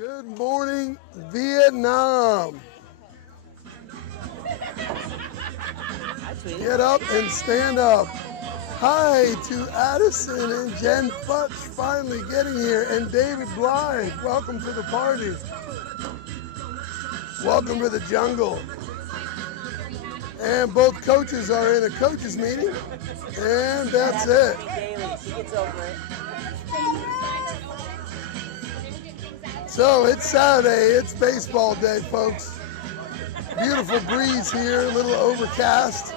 Good morning, Vietnam. Get up and stand up. Hi to Addison and Jen Futch finally getting here, and David Blythe. Welcome to the party. Welcome to the jungle. And both coaches are in a coaches meeting, and that's it. Elie, she gets over it. So it's Saturday, it's baseball day, folks. Beautiful breeze here, a little overcast.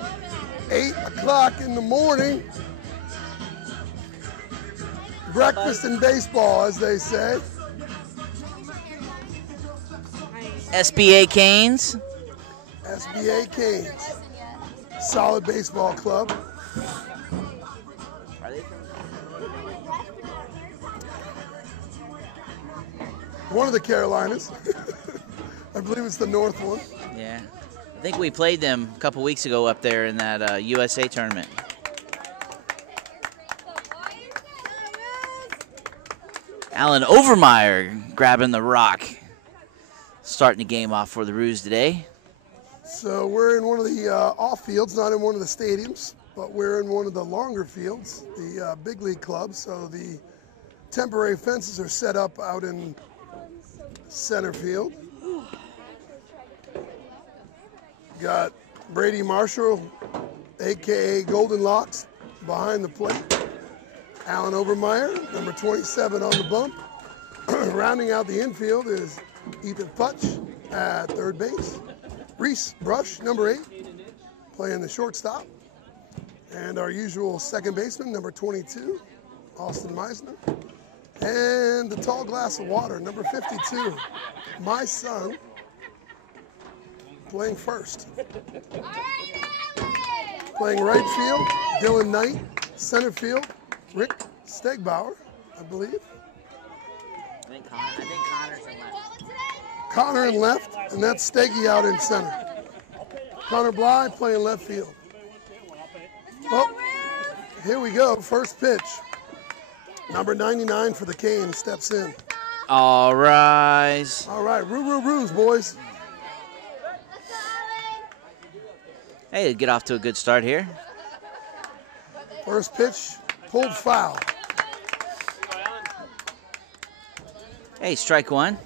8 o'clock in the morning. Breakfast and baseball, as they say. SBA Canes. SBA Canes. Solid baseball club. Are they from? One of the Carolinas. I believe it's the north one. Yeah. I think we played them a couple weeks ago up there in that USA tournament. Alan Overmeyer grabbing the rock. Starting the game off for the Roos today. So we're in one of the off fields, not in one of the stadiums, but we're in one of the longer fields, the big league clubs. So the temporary fences are set up out in center field. Got Brady Marshall, aka Golden Locks, behind the plate. Alan Overmeyer, number 27 on the bump. Rounding out the infield is Ethan Futch at third base. Reese Brush, number 8, playing the shortstop. And our usual second baseman, number 22, Austin Meisner. And the tall glass of water, number 52, my son, playing first. Playing right field, Dylan Knight. Center field, Rick Stegbauer, I believe. I think Connor's in left. Connor in left, and that's Steggy out in center. Connor Bly playing left field. Well, here we go, first pitch. Number 99 for the Canes steps in. All rise. All right, Roos, boys. Hey, get off to a good start here. First pitch, pulled foul. Hey, strike one.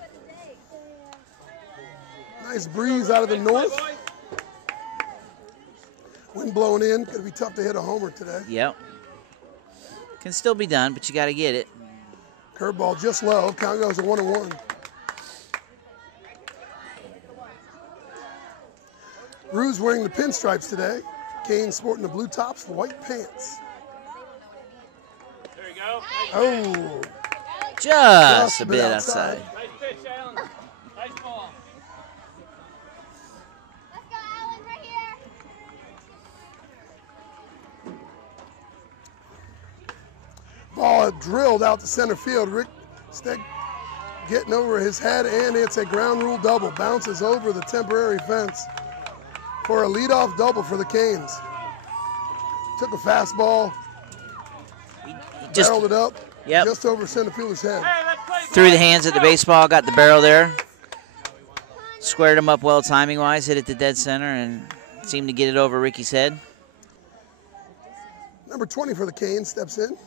Nice breeze out of the north. Wind blowing in. Gonna be tough to hit a homer today. Yep. Can still be done, but you got to get it. Curveball just low. Count goes to 1-1. Roos wearing the pinstripes today. Kane sporting the blue tops, the white pants. There you go. Oh, Just a bit outside. Nice pitch, Alan. Nice ball. Let's go, Alan, right here. ball drilled out to center field. Rick Steg getting over his head, and it's a ground rule double. Bounces over the temporary fence for a leadoff double for the Canes. Took a fastball, barreled it up, just over center fielder's head. Threw the hands at the baseball, got the barrel there. Squared him up well timing-wise, hit it to dead center, and seemed to get it over Ricky's head. Number 20 for the Canes steps in.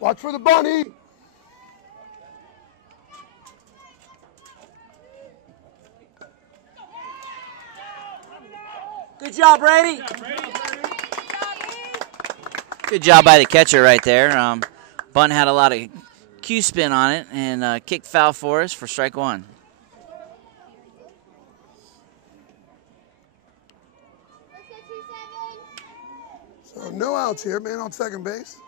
Watch for the bunny. Good job, Brady. Good job by the catcher right there. Bunt had a lot of Q spin on it and kicked foul for us for strike one. So no outs here, man on second base.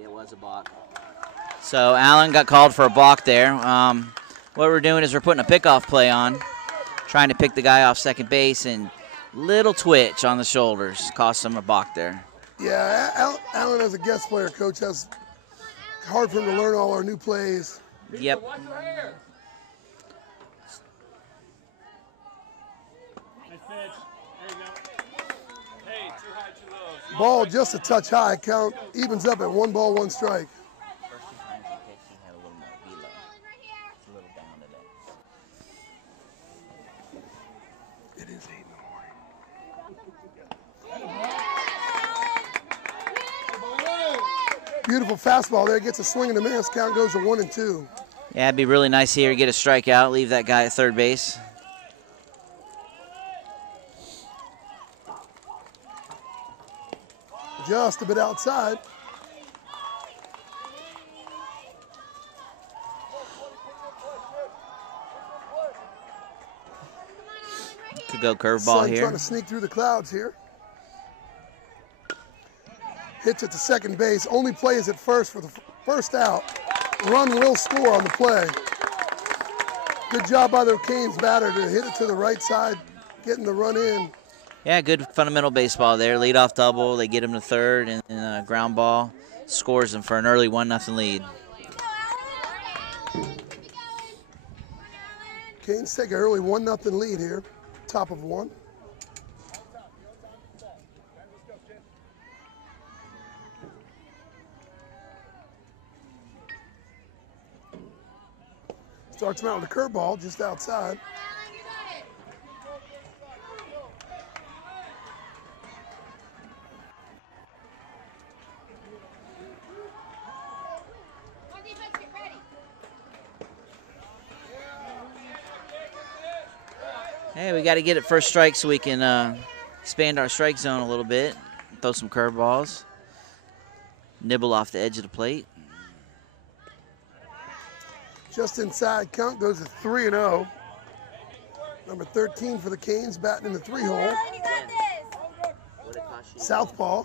It was a balk. So Allen got called for a balk there. What we're doing is we're putting a pickoff play on, trying to pick the guy off second base, and little twitch on the shoulders cost him a balk there. Yeah, Allen as a guest player, coach, has hard for him to learn all our new plays. Yep. pitch. There you go. Hey, too high, too low. Small Ball strike just a zone. touch high. Count evens up at 1 ball, 1 strike. First 2 times he pitched, he had a little more velo. It's a little down today. It is 8 in the morning. Beautiful fastball there. Gets a swing and a miss. Count goes to 1 and 2. Yeah, it'd be really nice here to get a strikeout, leave that guy at third base. Just a bit outside. Could go curveball Sun here. trying to sneak through the clouds here. Hits it to second base. Only play is at first for the first out. Run will score on the play. Good job by the Canes batter to hit it to the right side, getting the run in. Yeah, good fundamental baseball there. Leadoff double. They get him to third, and a ground ball scores him for an early 1-0 lead. Canes take an early 1-0 lead here. Top of 1. Starts him out with a curveball just outside. Hey, we got to get it first strike so we can expand our strike zone a little bit. Throw some curveballs. Nibble off the edge of the plate. Just inside, count goes to 3-0. Number 13 for the Canes, batting in the 3-hole. Southpaw.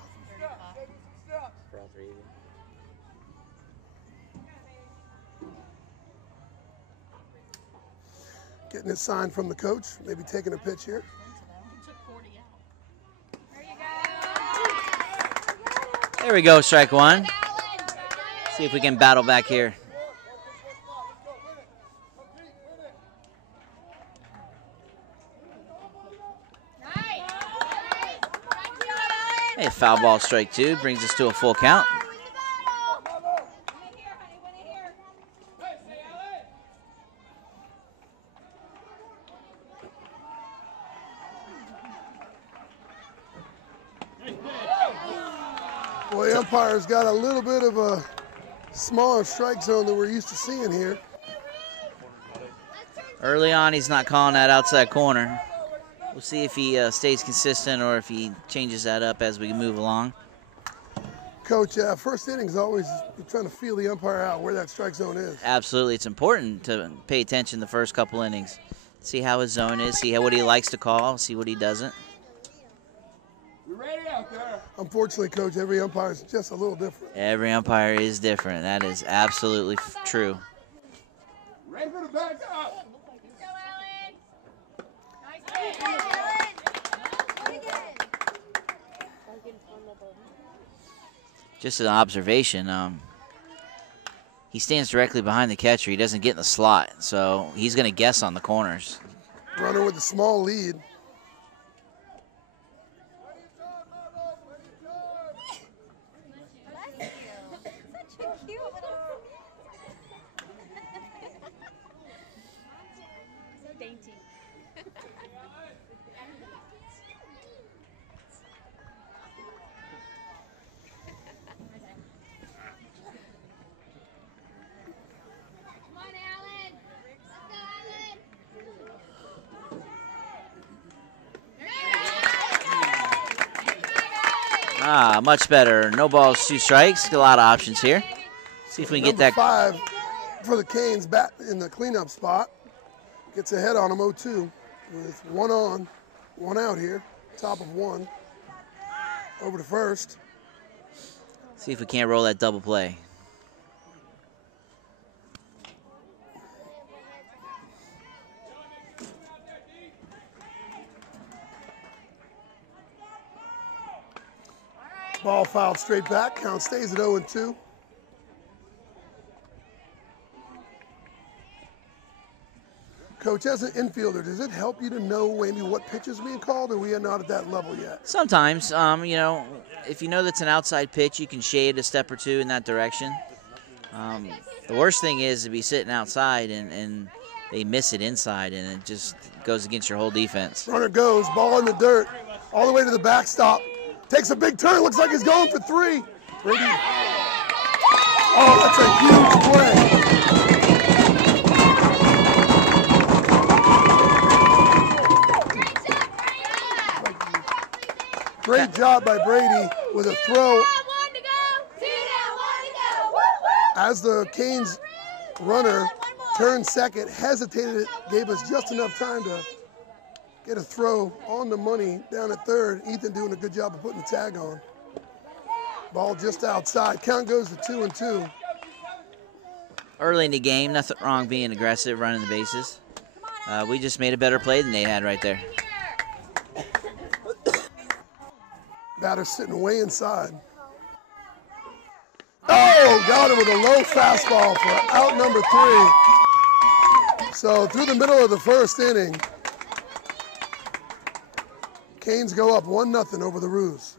Getting a sign from the coach, maybe taking a pitch here. There we go, strike 1. See if we can battle back here. Hey, foul ball, strike 2, brings us to a full count. Well, the umpire's got a little bit of a smaller strike zone than we're used to seeing here. Early on, he's not calling that outside corner. We'll see if he stays consistent or if he changes that up as we move along. Coach, first inning's always you're trying to feel the umpire out where that strike zone is. Absolutely. It's important to pay attention the first couple innings. See how his zone is, see what he likes to call, see what he doesn't. You ready out there? Unfortunately, Coach, every umpire is just a little different. Every umpire is different. That is absolutely true. Ready for the back up. Just an observation, he stands directly behind the catcher. He doesn't get in the slot, so he's going to guess on the corners. Runner with a small lead. Much better. No balls, 2 strikes. Got a lot of options here. See if we can get that. Number 5 for the Canes, bat in the cleanup spot. Gets ahead on him 0-2 with 1 on, 1 out here. Top of 1. Over to first. See if we can't roll that double play. Ball fouled straight back. Count stays at 0-2. Coach, as an infielder, does it help you to know maybe what pitch is being called, or we are not at that level yet? Sometimes, you know, if you know that's an outside pitch, you can shade a step or two in that direction. The worst thing is to be sitting outside and they miss it inside, and it just goes against your whole defense. Runner goes, ball in the dirt, all the way to the backstop. Takes a big turn, looks like he's going for 3. Brady. Oh, that's a huge play. Great job by Brady with a throw. As the Canes runner turned second, hesitated, gave us just enough time to get a throw on the money down at third. Ethan doing a good job of putting the tag on. Ball just outside. Count goes to 2-2. Early in the game, nothing wrong being aggressive, running the bases. We just made a better play than they had right there. Batter sitting way inside. Oh, got him with a low fastball for out number 3. So through the middle of the first inning, Canes go up 1-0 over the Roos.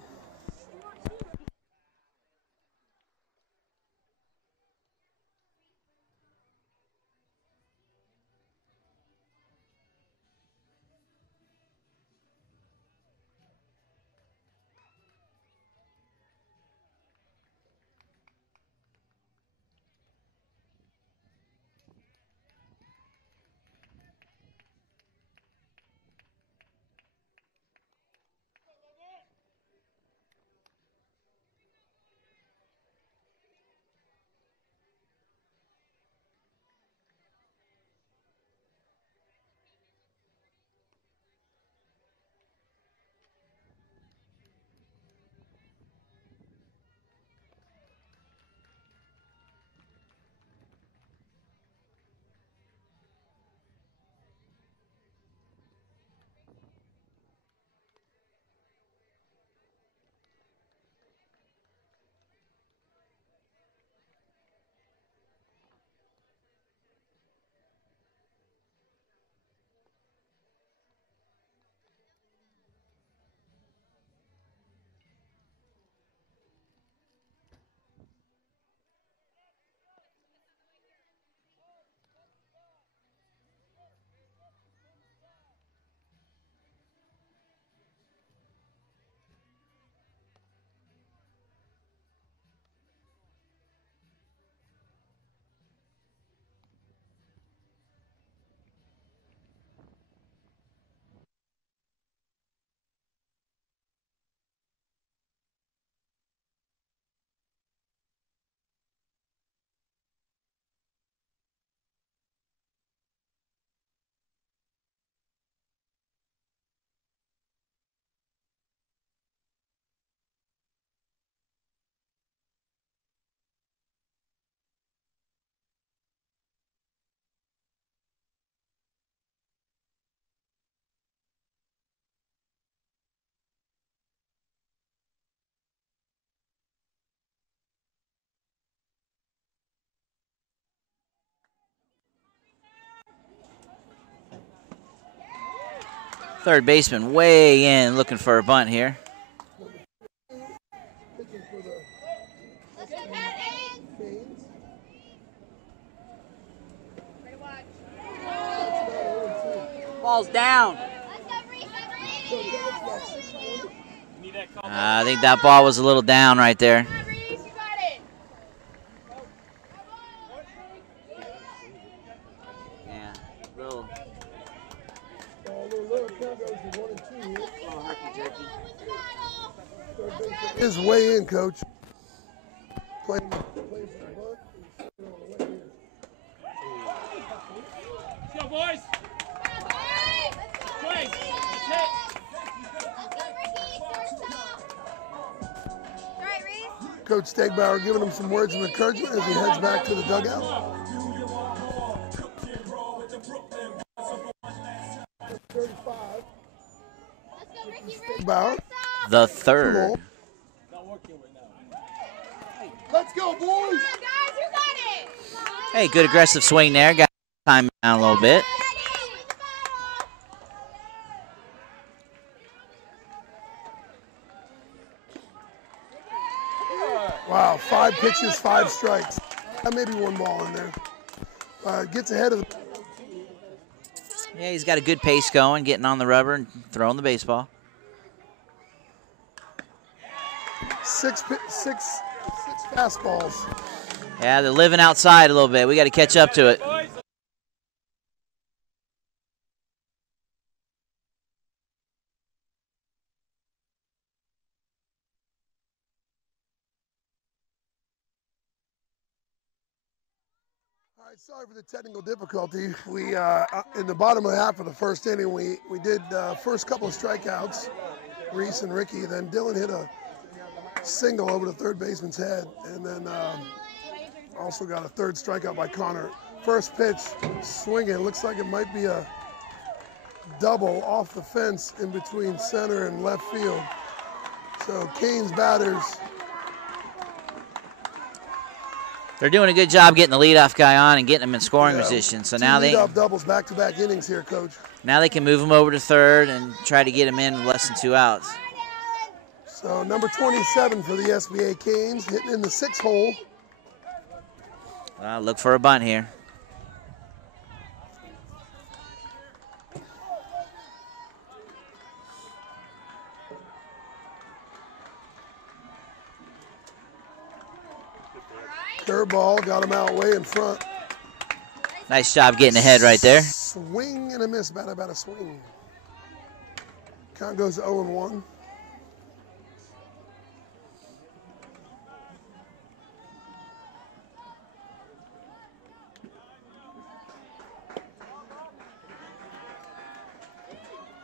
Third baseman way in, looking for a bunt here. Ball's down. I think that ball was a little down right there. Yeah, little. His way in, Coach. Playing Let's go, boys. Play. Coach Stegbauer giving him some words of encouragement as he heads back to the dugout. 35. Stegbauer. The third. Let's go, boys. Hey, good aggressive swing there. Got time down a little bit. Wow, 5 pitches, 5 strikes. Maybe 1 ball in there. Gets ahead of the... Yeah, he's got a good pace going, getting on the rubber and throwing the baseball. 6 fastballs. Yeah, they're living outside a little bit. We got to catch up to it. All right, sorry for the technical difficulty. We in the bottom of the half of the first inning, we did first couple of strikeouts, Reese and Ricky. Then Dylan hit a single over the third baseman's head, and then also got a third strikeout by Connor. First pitch, swinging. Looks like it might be a double off the fence in between center and left field. So Canes batters. They're doing a good job getting the leadoff guy on and getting him in scoring position. So now they leadoff doubles back-to-back innings here, Coach. Now they can move him over to third and try to get him in with less than 2 outs. So number 27 for the SBA Canes, hitting in the 6th hole. Look for a bunt here. Curveball, got him out way in front. Nice job getting ahead right there. Swing and a miss, about a swing. Count goes to 0-1.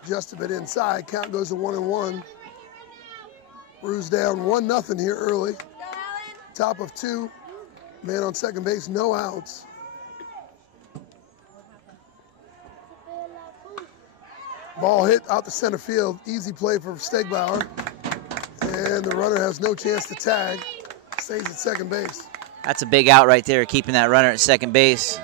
Just a bit inside, count goes to 1-1. Brews down 1-0 here early. Top of 2. Man on second base, no outs. Ball hit out the center field. Easy play for Stegbauer. And the runner has no chance to tag. Stays at second base. That's a big out right there, keeping that runner at second base.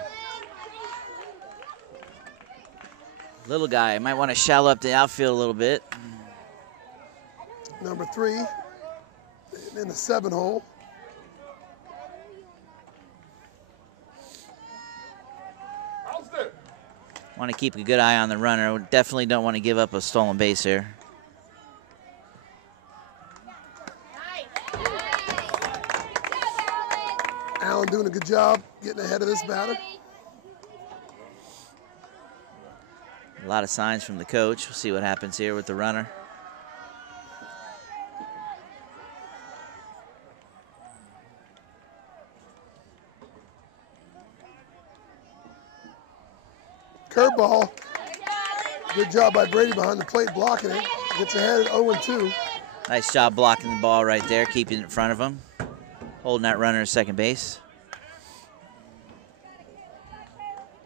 Little guy might want to shallow up the outfield a little bit. Number 3 in the 7 hole. Want to keep a good eye on the runner. Definitely don't want to give up a stolen base here. Allen doing a good job getting ahead of this batter. A lot of signs from the coach. We'll see what happens here with the runner. Curveball. Good job by Brady behind the plate blocking it. Gets ahead at 0-2. Nice job blocking the ball right there, keeping it in front of him. Holding that runner at second base.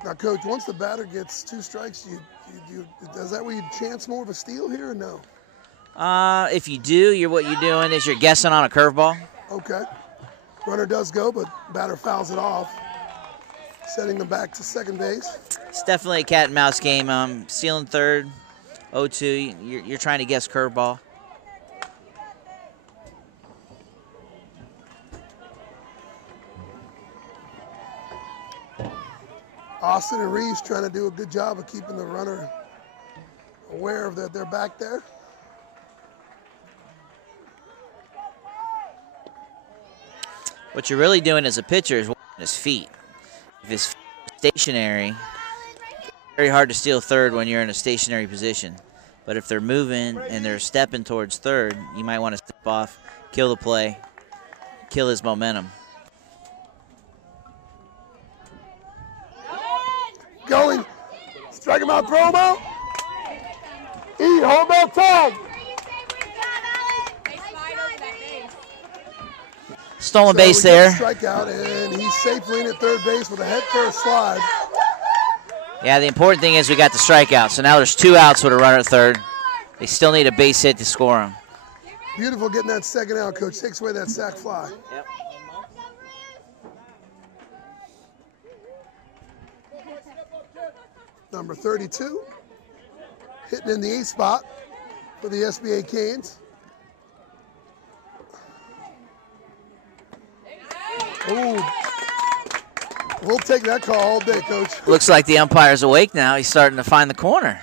Now, Coach, once the batter gets 2 strikes, does that way you chance more of a steal here or no? If you do, what you're doing is you're guessing on a curveball. Okay. Runner does go, but batter fouls it off, sending them back to second base. It's definitely a cat and mouse game. Stealing third, 0-2. You're trying to guess curveball. Austin and Reese trying to do a good job of keeping the runner aware of that they're back there. What you're really doing as a pitcher is watching his feet. If his feet are stationary, it's very hard to steal third when you're in a stationary position. But if they're moving and they're stepping towards third, you might want to step off, kill the play, kill his momentum. Going, strike him out, throw him out. Hold that tag. Stolen base there. Strikeout, and he's safely in at third base with a head-first slide. Yeah, the important thing is we got the strikeout. So now there's 2 outs with a runner at third. They still need a base hit to score him. Beautiful getting that second out, Coach. Takes away that sac fly. Yep. Number 32, hitting in the 8th spot for the SBA Canes. Ooh. We'll take that call all day, Coach. Looks like the umpire's awake now. He's starting to find the corner.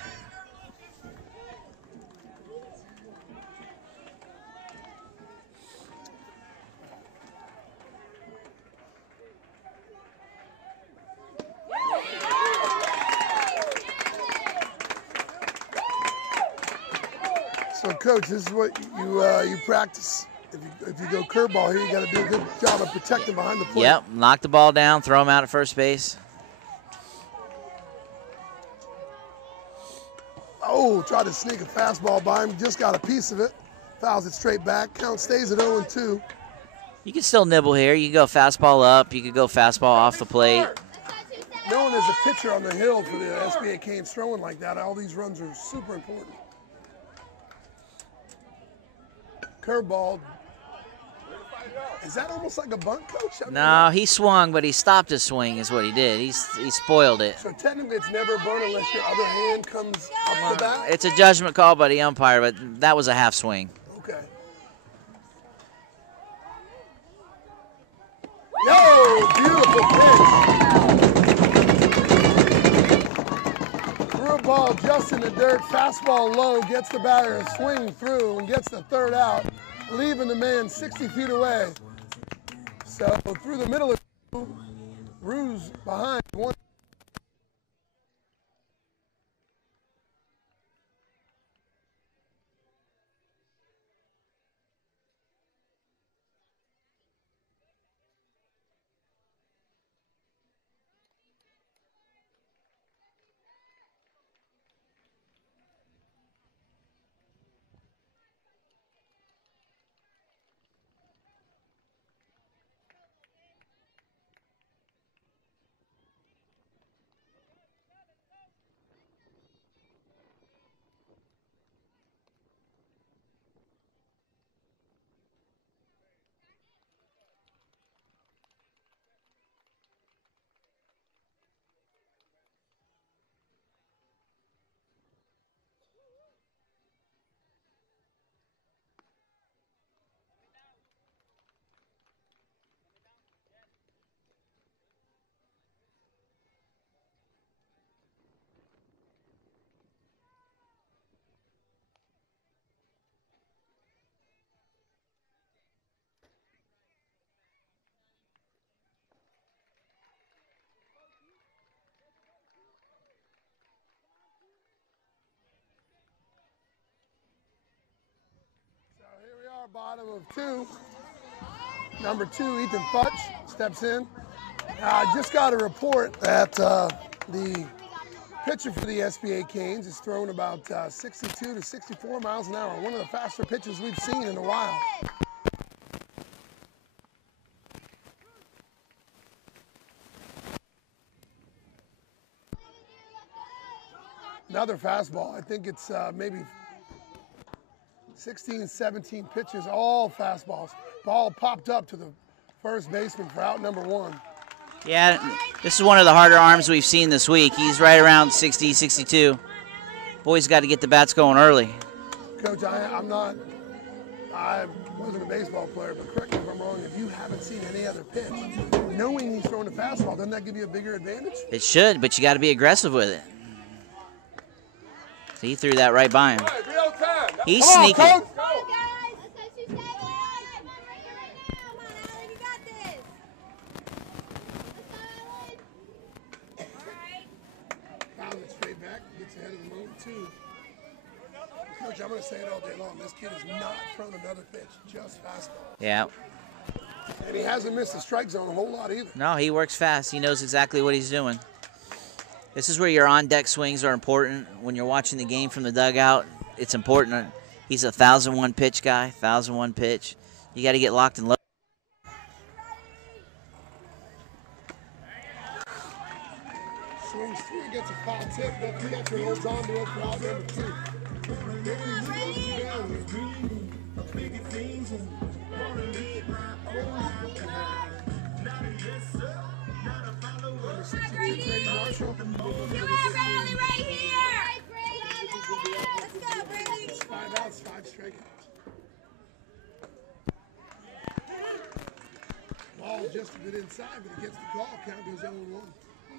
So, Coach, this is what you practice. If you go curveball here, you got to do a good job of protecting behind the plate. Yep, knock the ball down, throw him out at first base. Oh, tried to sneak a fastball by him, just got a piece of it. Fouls it straight back. Count stays at 0-2. You can still nibble here. You can go fastball up. You could go fastball off the plate. Knowing there's a pitcher on the hill for the SBA Canes throwing like that, all these runs are super important. Curveball. Is that almost like a bunt, Coach? No, he swung, but he stopped his swing is what he did. He spoiled it. So technically it's never a bunt unless your other hand comes up the bat? It's a judgment call by the umpire, but that was a half swing. Okay. Yo, beautiful pitch. Threw a ball just in the dirt, fastball low, gets the batter to swing through and gets the third out, leaving the man 60 feet away. So through the middle of Ruse behind one. Bottom of 2. Number 2, Ethan Futch steps in. I just got a report that the pitcher for the SBA Canes is throwing about 62 to 64 miles an hour. One of the faster pitches we've seen in a while. Another fastball. I think it's maybe 16, 17 pitches, all fastballs. Ball popped up to the first baseman for out number 1. Yeah, this is one of the harder arms we've seen this week. He's right around 60, 62. Boys got to get the bats going early. Coach, I wasn't a baseball player, but correct me if I'm wrong, if you haven't seen any other pitch, knowing he's throwing a fastball, doesn't that give you a bigger advantage? It should, but you got to be aggressive with it. So he threw that right by him. He's sneaking. Come on, Coach. Straight back, gets ahead of the moment too. Coach, I'm going to say it all day long. This kid has not thrown another pitch, just fastball. Yeah. And he hasn't missed the strike zone a whole lot either. No, he works fast. He knows exactly what he's doing. This is where your on-deck swings are important. When you're watching the game from the dugout, it's important. He's a 1,001 pitch guy, 1,001 pitch. You got to get locked and loaded. Swings through, gets a foul tip, but the catcher holds on to it for out number 2. Number 62, Brady Marshall. Right here. Let's go, Brady. 5 outs, 5 strikeouts. Ball just a bit it inside, but he gets the call. Count goes 0-1.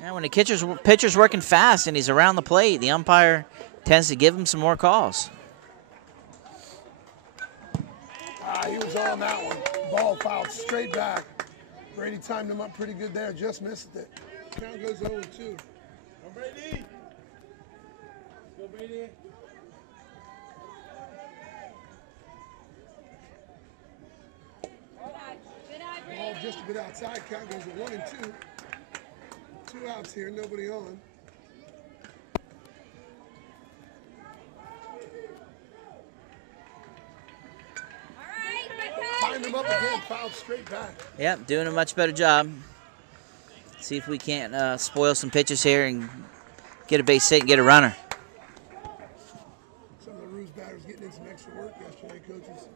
Yeah, when the pitcher's working fast and he's around the plate, the umpire tends to give him some more calls. He was on that one. Ball fouled straight back. Brady timed him up pretty good there, just missed it. Count goes 0-2. Go Brady. Go Brady. Ball just a bit outside. Count goes to 1-2. 2 outs here, nobody on. Timed him up again, fouled straight back. Yep, doing a much better job. See if we can't spoil some pitches here and get a base hit and get a runner. Some of the Ruse batters getting in some extra work yesterday, coaches.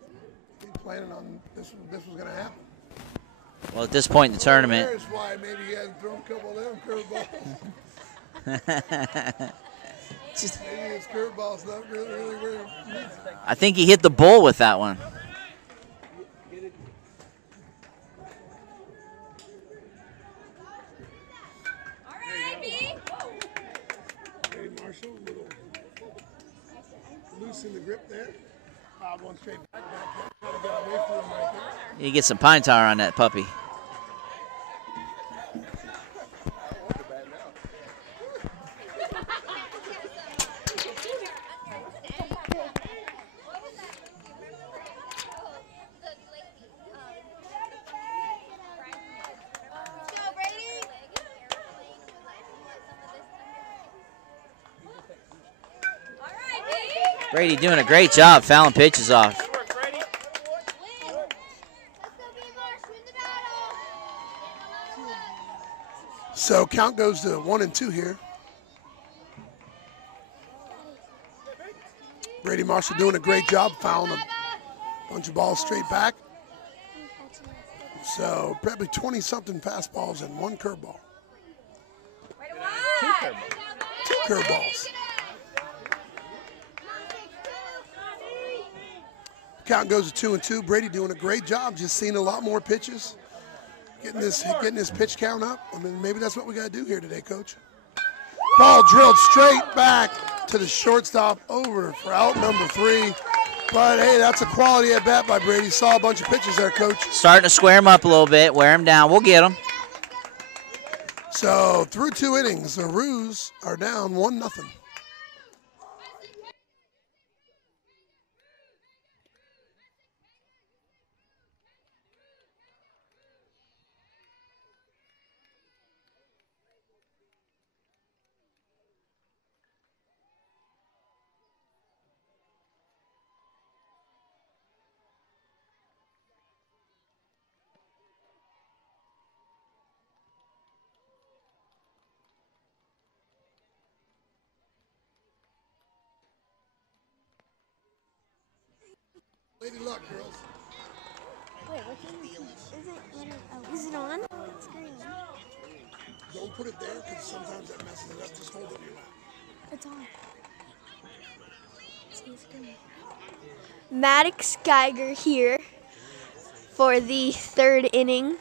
They planning on this was going to happen. Well, at this point in the tournament. There's why maybe he hasn't thrown a couple of them curveballs. Maybe his curveball's not really where it needs it. I think he hit the bull with that one. Marshall, a little loose in the grip there. Going straight back. Trying to get away from him right there. You get some pine tar on that puppy. Brady doing a great job fouling pitches off. So count goes to 1-2 here. Brady Marshall doing a great job fouling a bunch of balls straight back. So probably 20-something fastballs and 1 curveball. 2 curveballs. 2 curveballs. Count goes to 2-2. Brady doing a great job, just seeing a lot more pitches, getting this pitch count up. I mean, maybe that's what we got to do here today, Coach. Ball drilled straight back to the shortstop, over for out number 3. But hey, that's a quality at bat by Brady. Saw a bunch of pitches there, Coach. Starting to square him up a little bit, wear him down. We'll get him. So through 2 innings, the Ruse are down 1-0. Lady luck, girls. Wait, what is it on? It's green. Don't put it there because sometimes that messes it up. Just hold it in your lap. It's on. See, it's green. Maddox Geiger here for the 3rd inning.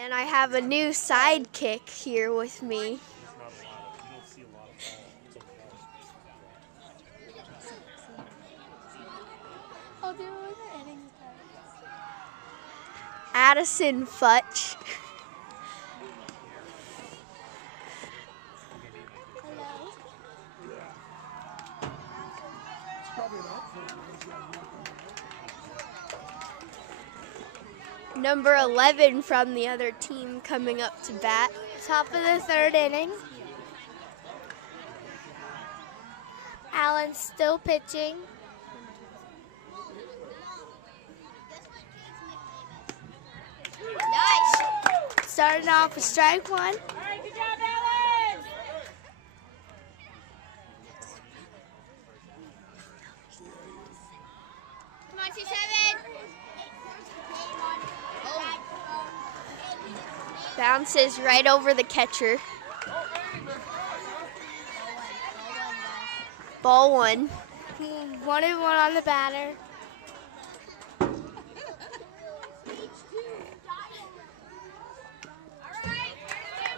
And I have a new sidekick here with me. Addison Futch. Number 11 from the other team coming up to bat. Top of the 3rd inning. Allen's still pitching. Starting off with strike one. All right, good job, Ellen. Come on, 2-7. Bounces right over the catcher. Ball one. 1-1 on the batter.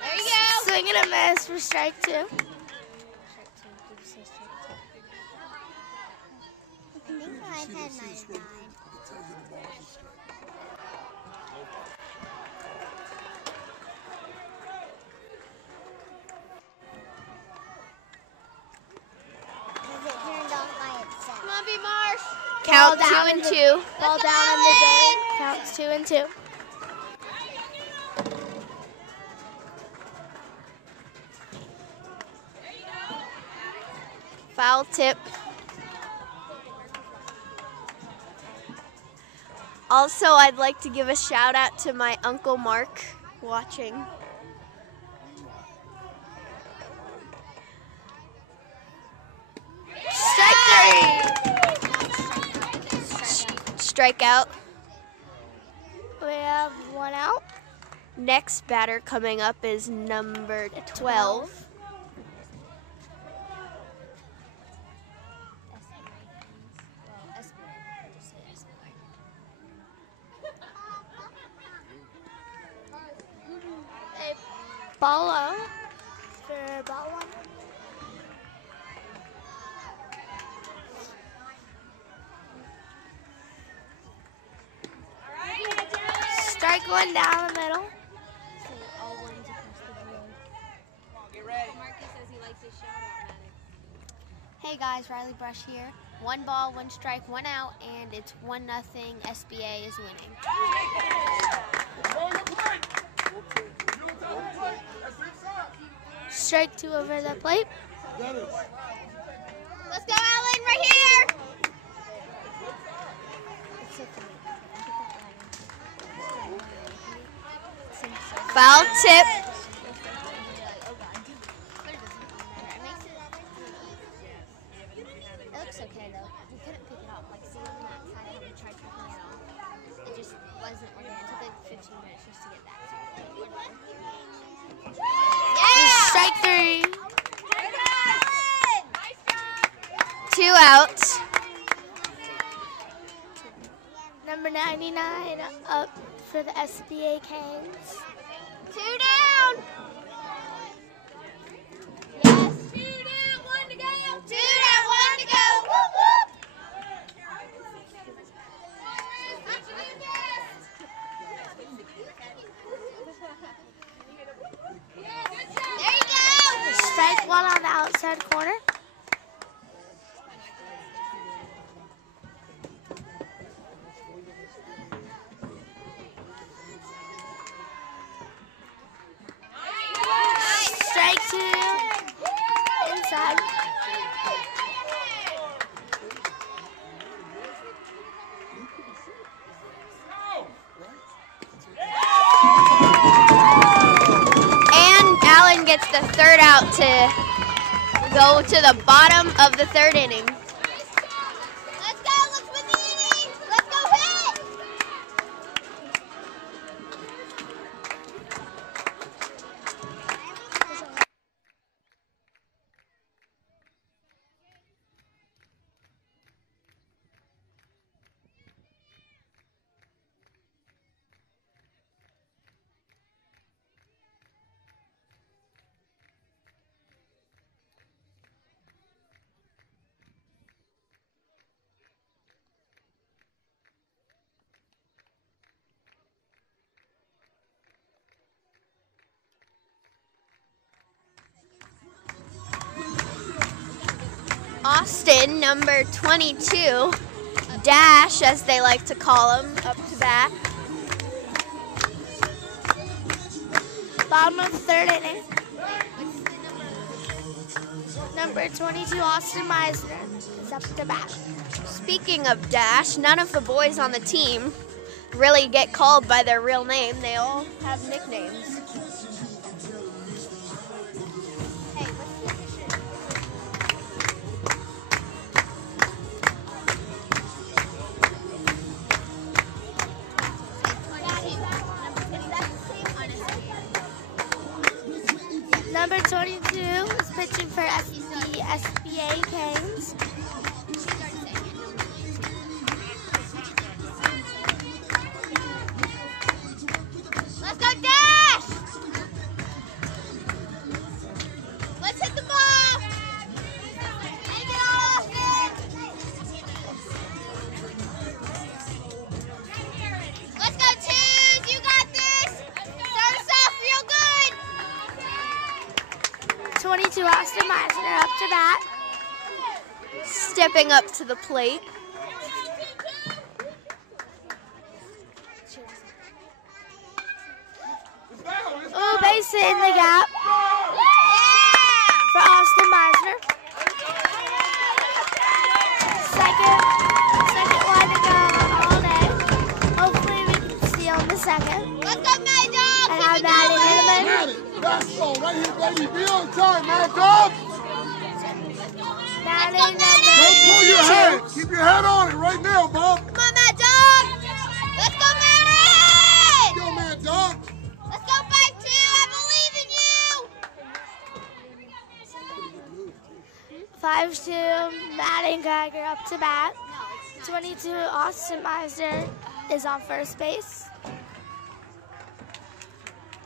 There you go. Swing and a miss for strike two. I think I've had 9. Come on, B. Marsh. Count Ball down 2 and in the- 2. Ball down in the dirt. Counts 2 and 2. Foul tip. Also, I'd like to give a shout out to my Uncle Mark watching. Strikeout. We have 1 out. Next batter coming up is number 12. Ball low for ball one. Strike one down the middle. Hey guys, Riley Brush here. 1 ball, 1 strike, 1 out, and it's 1-0. SBA is winning. Strike two over the plate. Let's go, Ellen, right here. Foul tip. It looks okay though. We couldn't pick it up. Like, see on that side when we tried picking it off. It just wasn't working. It took like 15 minutes just to get that. Strike three. 2 outs. Number 99 up for the SBA Canes. 2 down. Yes. 2 down, 1 to go. 2 down, 1 to go. Whoop, whoop. There you go. Strike one on the outside corner. Strike two. Inside. And Allen gets the 3rd out to go to the bottom of the 3rd inning. Let's go. Let's win the inning. Let's go hit. Austin, number 22, Dash, as they like to call him, up to bat. Bottom of the 3rd inning. Number 22, Austin Meisner, is up to bat. Speaking of Dash, none of the boys on the team really get called by their real name. They all have nicknames. Number 22 is pitching for the SBA Canes. Let's go, Dash! Let's hit the ball! Take it all, Austin! Let's go, Twos! You got this! Start us off real good! 22 Austin Meisner up to bat. Stepping up to the plate. Ooh, base hit in the gap for Austin Meisner. Second one to go all day. Hopefully we can steal in the second. Let's go, Mad Dog! And how bad it is. Fastball right here, baby. Be on time, Mad Dog. Batting Don't pull your head. Keep your head on it right now, Bob. Come on, Mad Dog! Let's go, Madden! Go, Mad Dog. Let's go, 5-2! I believe in you! 5-2, Madden Geiger up to bat. 22, Austin Meisner is on first base.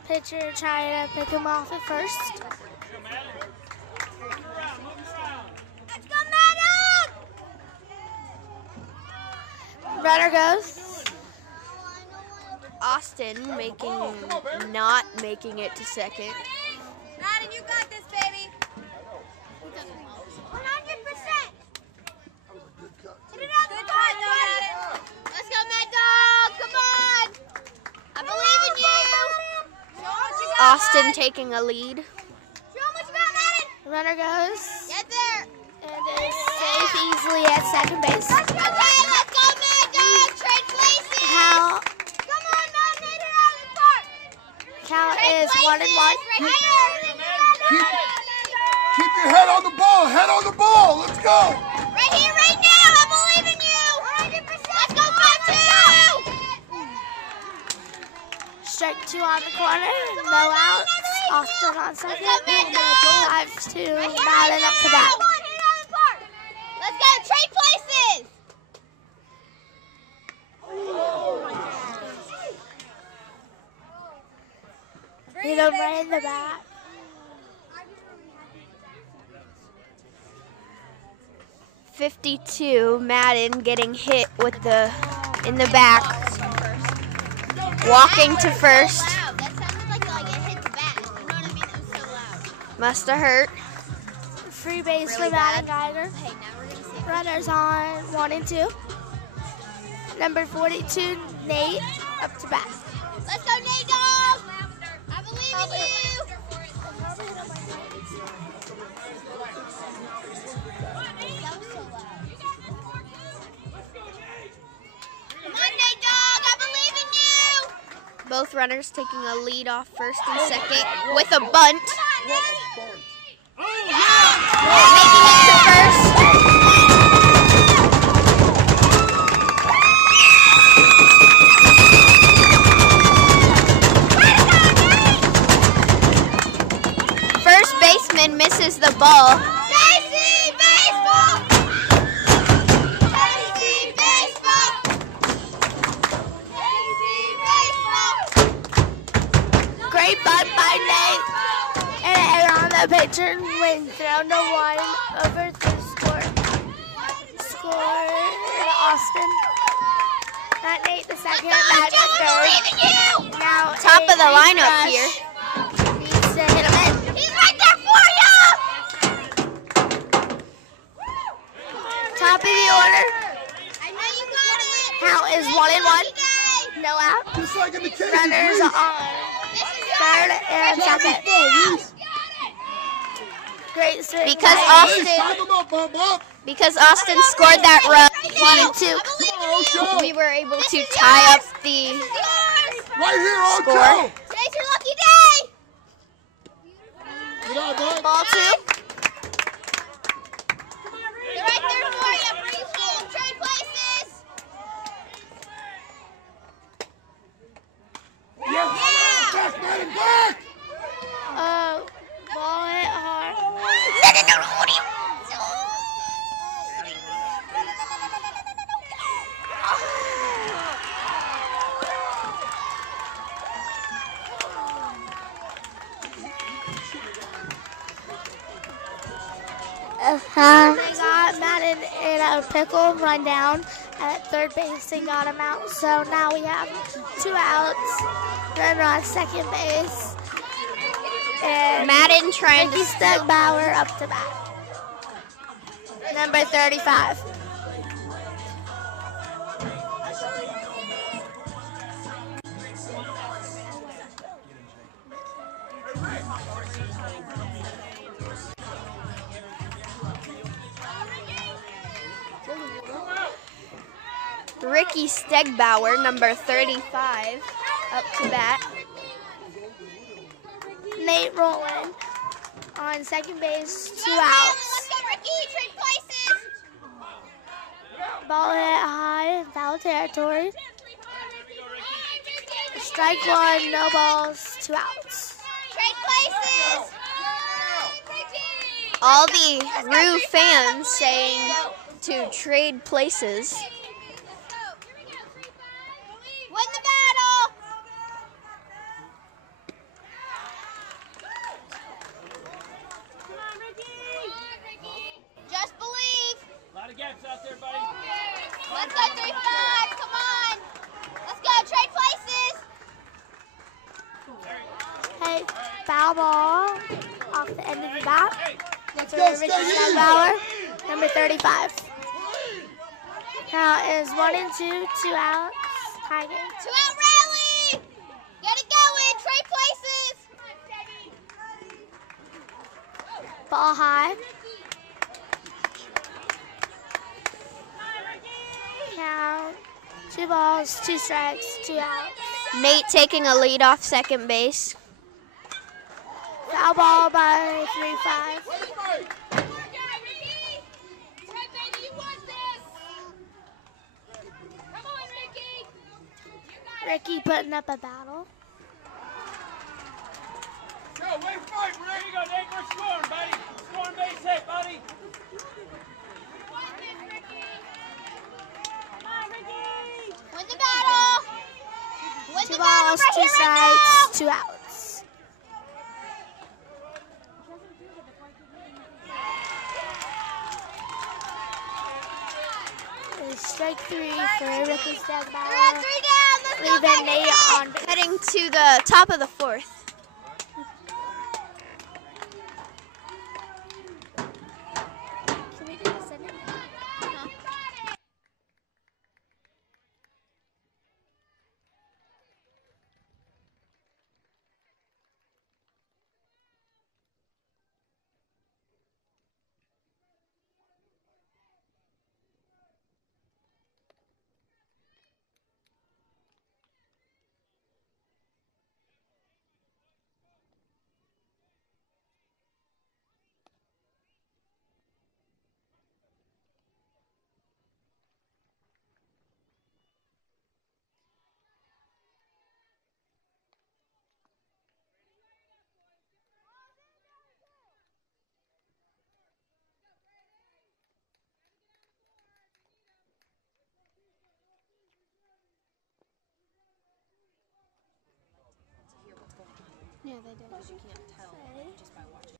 Pitcher trying to pick him off at first. Let's go, Madden! Runner goes. Austin not making it to second. Madden, you got this, baby! 100%! Hit it out the cut, Madden! Let's go, Mad Dog! Come on! I believe in you! Show 'em what you got, Austin bud. taking a lead. Show 'em what you got, Madden! Runner goes. Get there! And is safe easily at second base. Okay, let's go, Mad Dog! Trade places! Count Come on, Madden! Hit it out of the park! Count Trade is places! 1-1. Right here! Keep your head on the ball. Head on the ball. Let's go. Right here, right now! I believe in you! 100%! Let's go, 5-2! Strike 2 on the corner. No outs. Austin on second. 5-2. Madden up to bat. Come on, hit it out of the park! Let's go, trade places! Hit him right in the back. .52, Madden getting hit with in the back. Walking to first. Wow, that sounded like it hit the bat. You know what I mean? It was so loud. Must have hurt. Free base Really for Madden bad. Geiger. Hey, now we're going to see. Runners on 1 and 2. Number 42, Nate up to bat. Let's go, Nate Dog! I believe in you! That was so loud. Come on, Nate Dog! I believe in you! Both runners taking a lead off first and second with a bunt. Making it to first. First baseman misses the ball. Daisy Baseball! Daisy Baseball! Daisy Baseball! Great bunt by Nate. And an error on the pitcher when thrown to 1 over the score. Score Austin. Not Nate the second, Matt the third. Now Top of the a lineup rush. here. Needs to hit him in. He's right there for you! Top of the order. I know you got it! Count is 1-1. No out. Just like in the case. Runners on third and second. Great swing Because by Austin Time him up, Bob. Because Austin scored that run. 1 and 2. I believe we were able to tie up the Right here, score. Ocho. Today's your lucky day. Get out, bud. Ball 2. They're right there for you. Bring home. Trade places. Yes. Back, man, back. Ball hit hard. They got Madden in a pickle run down at third base and got him out. So now we have 2 outs. Runner on second base. And Madden trying Ricky to Stegbauer up to bat. Number 35. Ricky Stegbauer, number 35, up to bat. Nate Rowland on second base, 2 Let's outs. go, Ricky. Trade places. Ball hit high in foul territory. Strike 1, no balls, 2 outs. Trade places. All the Rue fans saying to trade places. Win the battle. Just believe. A lot of gaps out there, buddy. Let's go, 3-5. Come on. Let's go. Trade places. Hey, foul ball off the end of the bat. Let's For go, Ricky stay in. Stegbauer, number 35. Count is 1 and 2, 2 outs. Tie game. 2-out rally. Get it going. Trade places. Ball high. Count 2 balls, 2 strikes, 2 outs. Nate taking a lead off second base. Foul ball by 3-5. Ricky putting up a battle. Go, wait, fight, There Rick. you go, Nate. We're scoring, buddy. Scoring base hit, buddy. Win the battle. Win 2 the battle balls, right 2 here, strikes, right 2 outs. It's strike 3 for Ricky now. We're at Stegbauer. 3 down. Let's go back Leaving Nate again. on base. Heading to the top of the 4th. Can we do this in it? Yeah, they do. Because you can't tell just by watching.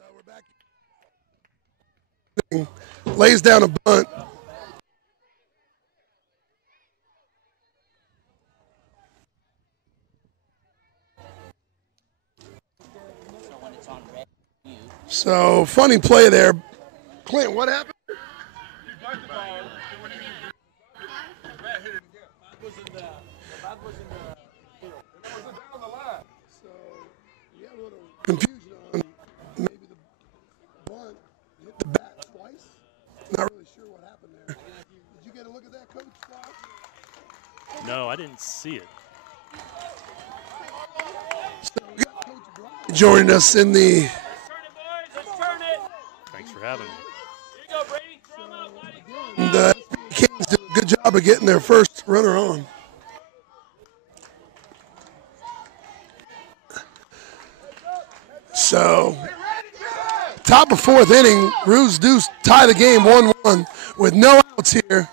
So we're back. Lays down a bunt. So funny play there. Clint, what happened? So you had a little confusion on maybe the bunt hit the bat twice. Not really sure what happened there. Did you get a look at that, Coach? No, I didn't see it. So we got Coach Brian joining us in the. Thanks for having me. And SBA Kings did a good job of getting their first runner on. So, top of fourth inning, Roos do tie the game 1-1 with no outs here.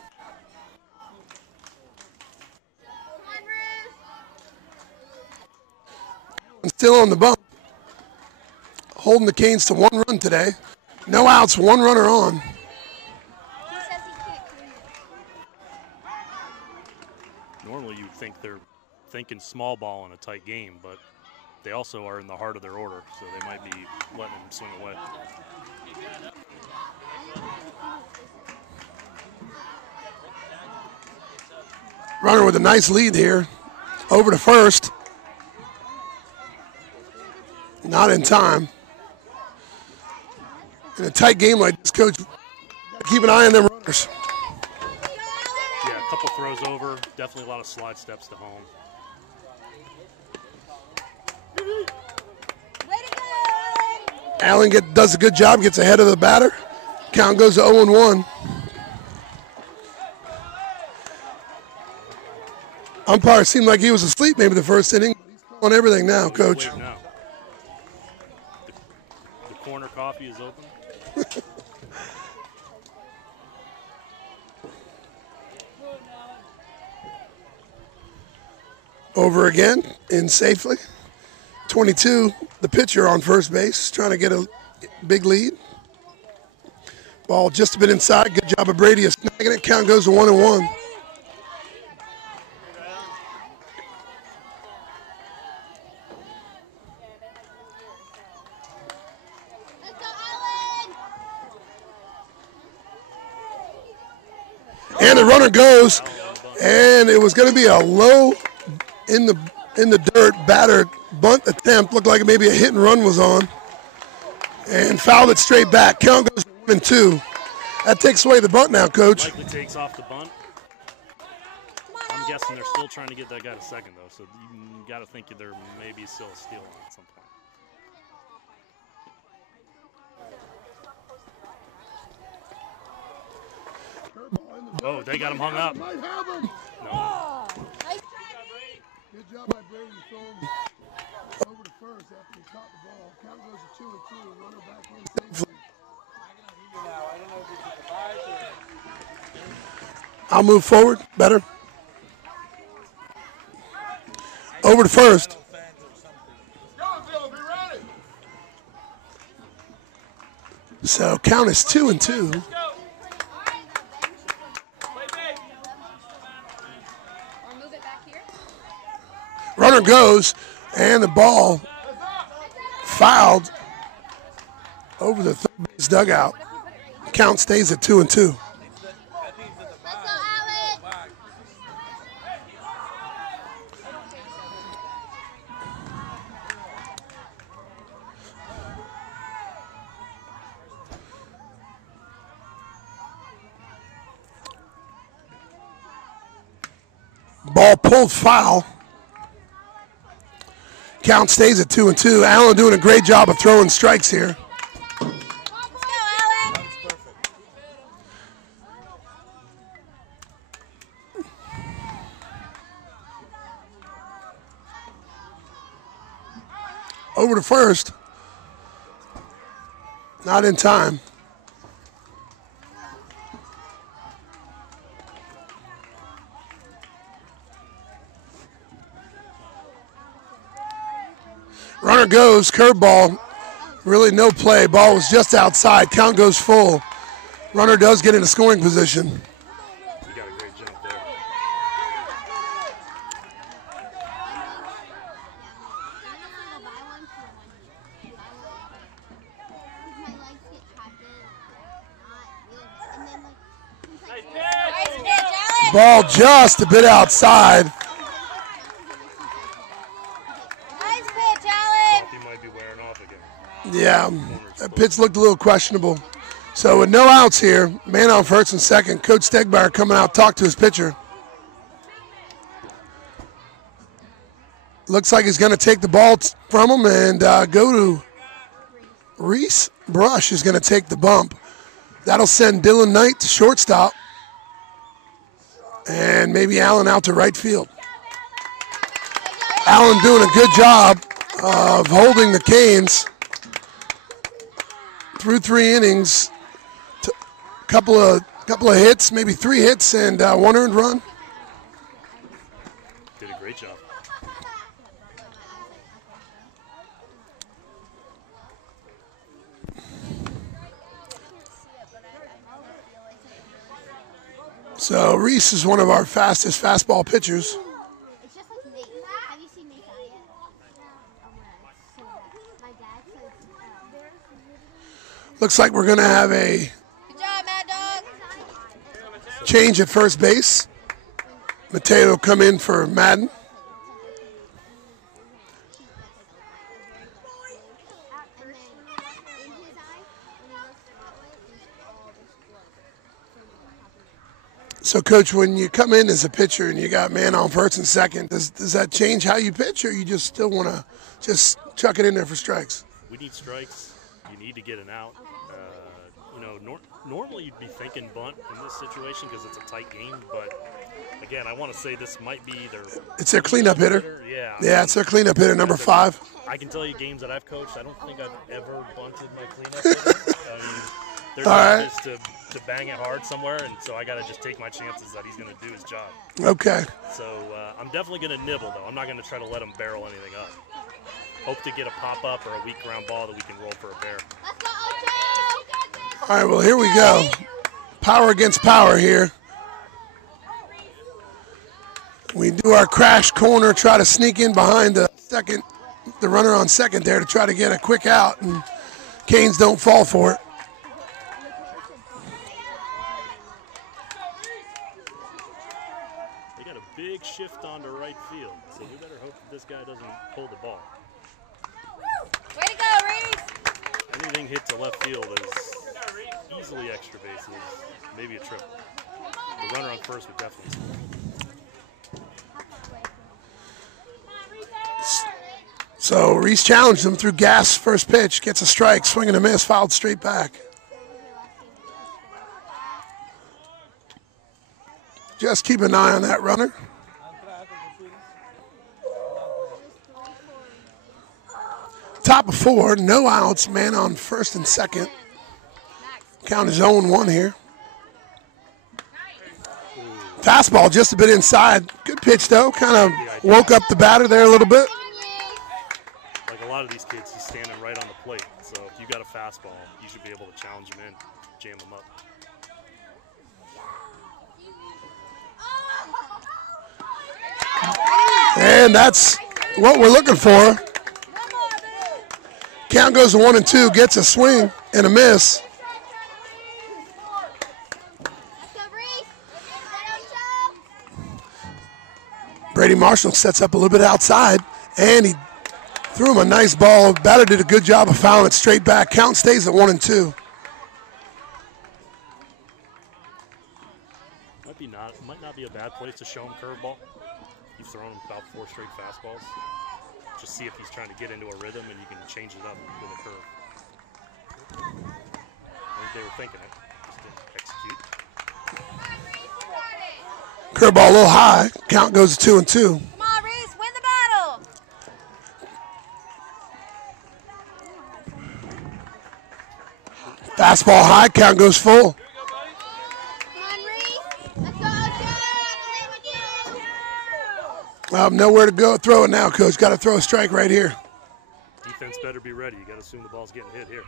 Still on the bump, holding the Canes to 1 run today. No outs, 1 runner on. Normally you'd think they're thinking small ball in a tight game, but they also are in the heart of their order, so they might be letting them swing away. Runner with a nice lead here. Over to first. Not in time. In a tight game like this, Coach, keep an eye on them runners. Yeah, a couple throws over, definitely a lot of slide steps to home. Allen does a good job, gets ahead of the batter. Count goes to 0-1. Umpire seemed like he was asleep maybe the first inning. He's calling everything now, Coach. Now. The corner coffee is open. Over again, in safely. 22, the pitcher on first base, trying to get a big lead. Ball just a bit inside. Good job of Brady of snagging it. Count goes to 1-1. And the runner goes, and it was going to be a low in the dirt batter bunt attempt. Looked like maybe a hit and run was on, and fouled it straight back. Count goes to 1-2. That takes away the bunt now, Coach. Likely takes off the bunt. I'm guessing they're still trying to get that guy to second, though, so you got to think there may be still a steal at some point. Oh, they got him hung up. Might have him. No. Good job by Brady to throw him over to first after he caught the ball. Count goes to 2-2. Runner back in safely. I'll move forward. Better. Over to first. So count is 2-2. Runner goes, and the ball fouled over the third base dugout. Count stays at 2-2. Ball pulled foul. Count stays at 2-2. Allen doing a great job of throwing strikes here. Over to first. Not in time. Runner goes, curveball, Really no play. Ball was just outside. Count goes full. Runner does get in a scoring position. He got a great jump there. Ball just a bit outside. He might be wearing off again. Yeah, that pitch looked a little questionable. So with no outs here, man on first and second, Coach Stegmeyer coming out to talk to his pitcher. Looks like he's going to take the ball from him and go to Reese. Brush is going to take the bump. That'll send Dylan Knight to shortstop. And maybe Allen out to right field. Allen doing a good job of holding the Canes through 3 innings. Couple of hits, maybe 3 hits and 1 earned run. Did a great job. So Reese is one of our fastest fastball pitchers. It's just like Nate. Have you seen Nate yet? Oh my, it's so bad. My dad says, Looks like we're going to have a Good job, Mad Dog. change at first base. Mateo will come in for Madden. So, Coach, when you come in as a pitcher and you got man on first and second, does that change how you pitch, or you just still want to just chuck it in there for strikes? We need strikes. You need to get an out. You know, normally you'd be thinking bunt in this situation because it's a tight game. But again, I want to say this might be It's their cleanup hitter. Yeah. Yeah, it's their cleanup hitter, number 5. I can tell you games that I've coached, I don't think I've ever bunted my cleanup hitter. I mean, their job is to bang it hard somewhere, and so I got to just take my chances that he's going to do his job. Okay. So I'm definitely going to nibble, though. I'm not going to try to let him barrel anything up. Hope to get a pop-up or a weak ground ball that we can roll for a bear. All right, well, here we go. Power against power here. We do our crash corner, try to sneak in behind the runner on second there to try to get a quick out, and Canes don't fall for it. They got a big shift onto right field, so we better hope that this guy doesn't pull the ball. Way to go, Reese. Anything hit to left field is easily extra bases, maybe a triple. The runner on first would definitely score. So Reese challenged him through gas first pitch, gets a strike, swing and a miss, fouled straight back. Just keep an eye on that runner. Top of 4, no outs, man on first and second. Count is 0-1 here. Fastball just a bit inside. Good pitch, though. Kind of woke up the batter there a little bit. Like a lot of these kids, he's standing right on the plate. So if you got a fastball, you should be able to challenge him in, jam him up. And that's what we're looking for. Count goes to 1-2, gets a swing and a miss. Brady Marshall sets up a little bit outside, and he threw him a nice ball. Batter did a good job of fouling it straight back. Count stays at 1-2. Might not be a bad place to show him curveball. You've thrown him about 4 straight fastballs. Just see if he's trying to get into a rhythm, and you can change it up with a curve. I think they were thinking it. Just didn't execute. Curveball a little high. Count goes to 2-2. Come on, Reese, win the battle. Fastball high. Count goes full. Nowhere to go. Throw it now, Coach. Got to throw a strike right here. Defense Defense better be ready. You got to assume the ball's getting hit here.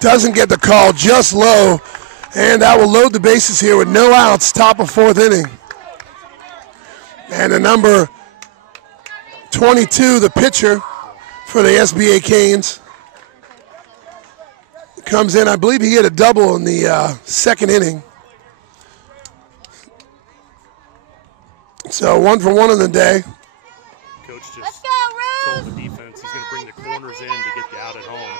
Doesn't get the call, just low. And that will load the bases here with no outs, top of 4th inning. And the number 22, the pitcher for the SBA Canes, comes in. I believe he hit a double in the 2nd inning. So 1 for 1 in the day. Coach just told the defense he's going to bring the corners in to get the out at home,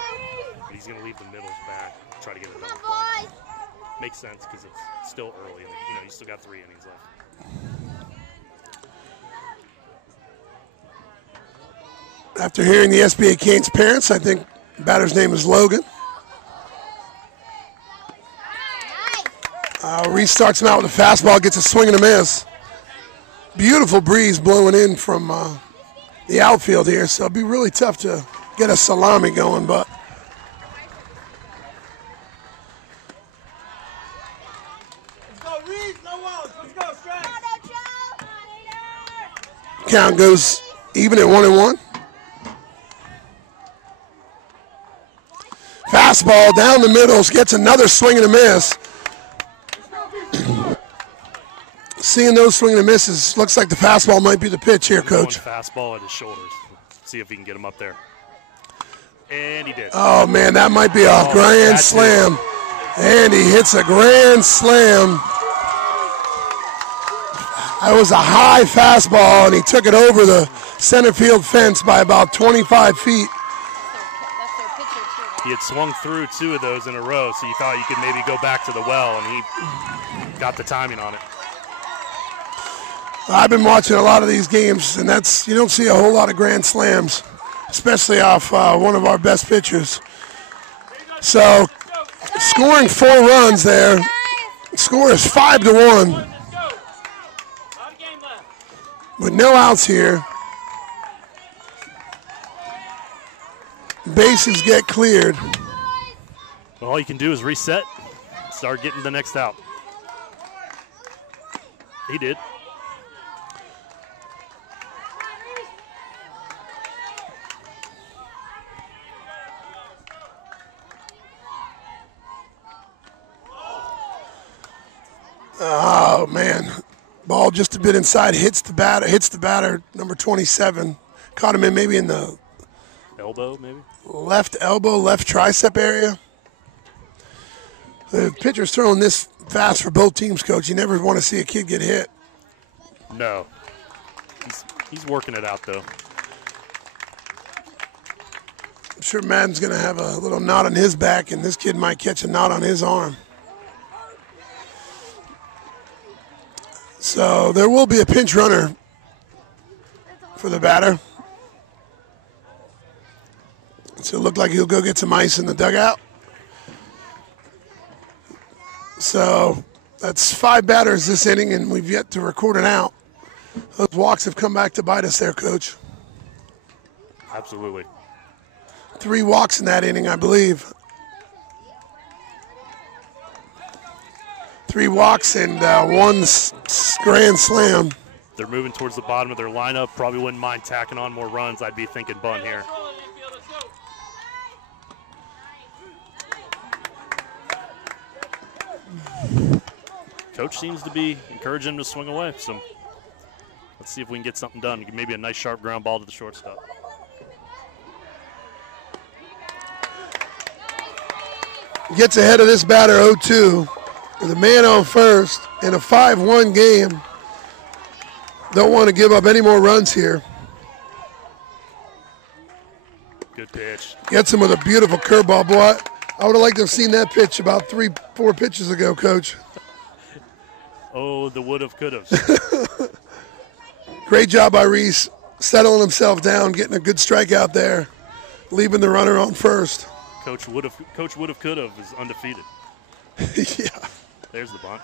but he's going to leave the middles back, try to get a double play. Makes sense because it's still early, and you still got 3 innings left. After hearing the SBA Canes parents, I think the batter's name is Logan. Restarts him out with a fastball, gets a swing and a miss. Beautiful breeze blowing in from the outfield here, so it'll be really tough to get a salami going, but count goes even at 1-1. Fastball down the middle, gets another swing and a miss. Seeing those swing and a misses, looks like the fastball might be the pitch here, Coach. Fastball at his shoulders. See if he can get him up there. And he did. Oh, man, that might be a grand slam. And he hits a grand slam. That was a high fastball, and he took it over the center field fence by about 25 feet. He had swung through 2 of those in a row, so you thought you could maybe go back to the well, and he got the timing on it. I've been watching a lot of these games, and you don't see a whole lot of grand slams, especially off one of our best pitchers. So, scoring 4 runs there. Score is 5-1. With no outs here. Bases get cleared. Well, all you can do is reset, start getting the next out. He did. Oh, man. Ball just a bit inside, hits the batter, number 27. Caught him maybe in the elbow, maybe? Left elbow, left tricep area. The pitcher's throwing this fast for both teams, Coach. You never want to see a kid get hit. No. He's working it out, though. I'm sure Madden's going to have a little knot on his back, and this kid might catch a knot on his arm. So there will be a pinch runner for the batter. So it looked like he'll go get some ice in the dugout. So that's 5 batters this inning, and we've yet to record an out. Those walks have come back to bite us there, Coach. Absolutely. 3 walks in that inning, I believe. 3 walks and 1 grand slam. They're moving towards the bottom of their lineup. Probably wouldn't mind tacking on more runs. I'd be thinking bunt here. Coach seems to be encouraging him to swing away. So let's see if we can get something done. Maybe a nice sharp ground ball to the shortstop. Gets ahead of this batter 0-2 with a man on first in a 5-1 game. Don't want to give up any more runs here. Good pitch. Gets him with a beautiful curveball. Boy, I would have liked to have seen that pitch about 3-4 pitches ago, Coach. Oh, the would-have, could-have. Great job by Reese, settling himself down, getting a good strikeout there, leaving the runner on first. Coach would have, could have is undefeated. Yeah. There's the bunt.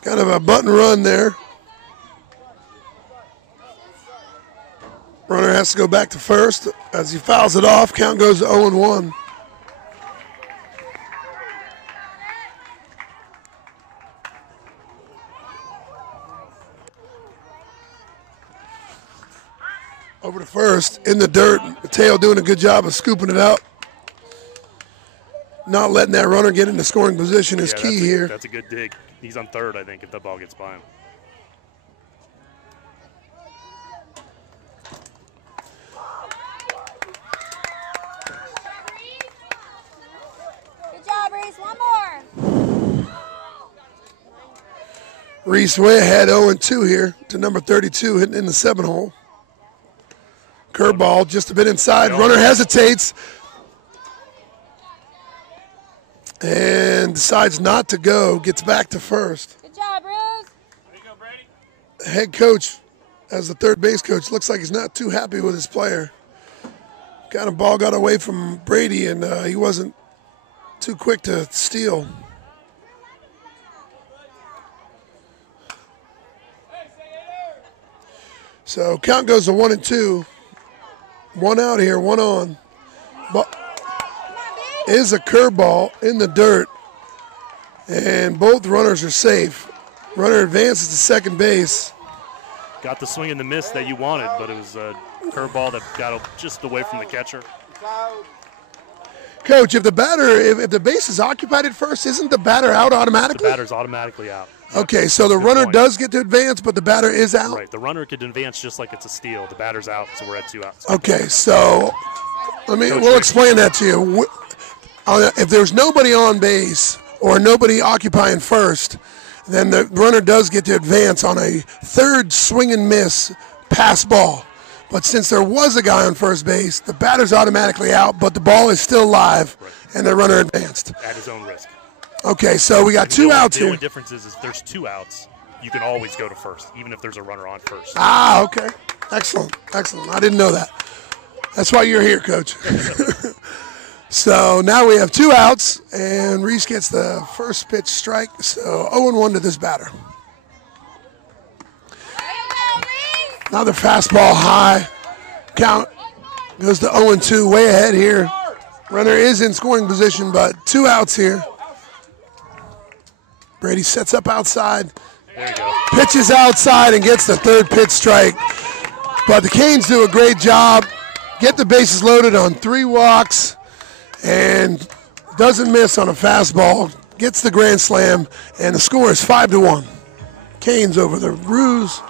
Kind of a bunt and run there. Runner has to go back to first. As he fouls it off, count goes to 0-1. in the dirt. Mateo doing a good job of scooping it out. Not letting that runner get into scoring position is key here. That's a good dig. He's on third, I think, if the ball gets by him. Good job, Reese. One more. Reese way ahead, 0-2 here to number 32, hitting in the 7-hole. Curveball just a bit inside. Runner hesitates and decides not to go. Gets back to first. Good job, Bruce. There you go, Brady. The head coach, as the third base coach, looks like he's not too happy with his player. Kind of ball got away from Brady, and he wasn't too quick to steal. So count goes to 1-2. One out here, one on. But is a curveball in the dirt, and both runners are safe. Runner advances to second base. Got the swing and the miss that you wanted, but it was a curveball that got just away from the catcher. Coach, if the base is occupied at first, isn't the batter out automatically? The batter's automatically out. Okay, so the runner does get to advance, but the batter is out? Right, the runner could advance just like it's a steal. The batter's out, so we're at 2 outs. Okay, so we'll explain that to you. If there's nobody on base or nobody occupying first, then the runner does get to advance on a third swing and miss pass ball. But since there was a guy on first base, the batter's automatically out, but the ball is still live, and the runner advanced. At his own risk. Okay, so we got 2 outs here. The only difference is if there's 2 outs, you can always go to first, even if there's a runner on first. Ah, okay. Excellent, excellent. I didn't know that. That's why you're here, Coach. So now we have 2 outs, and Reese gets the first pitch strike, so 0-1 to this batter. Another fastball high. Count goes to 0-2, way ahead here. Runner is in scoring position, but 2 outs here. Brady sets up outside. There you go. Pitches outside and gets the third pitch strike. But the Canes do a great job. Get the bases loaded on 3 walks and doesn't miss on a fastball. Gets the grand slam, and the score is 5-1. Canes over the Roos.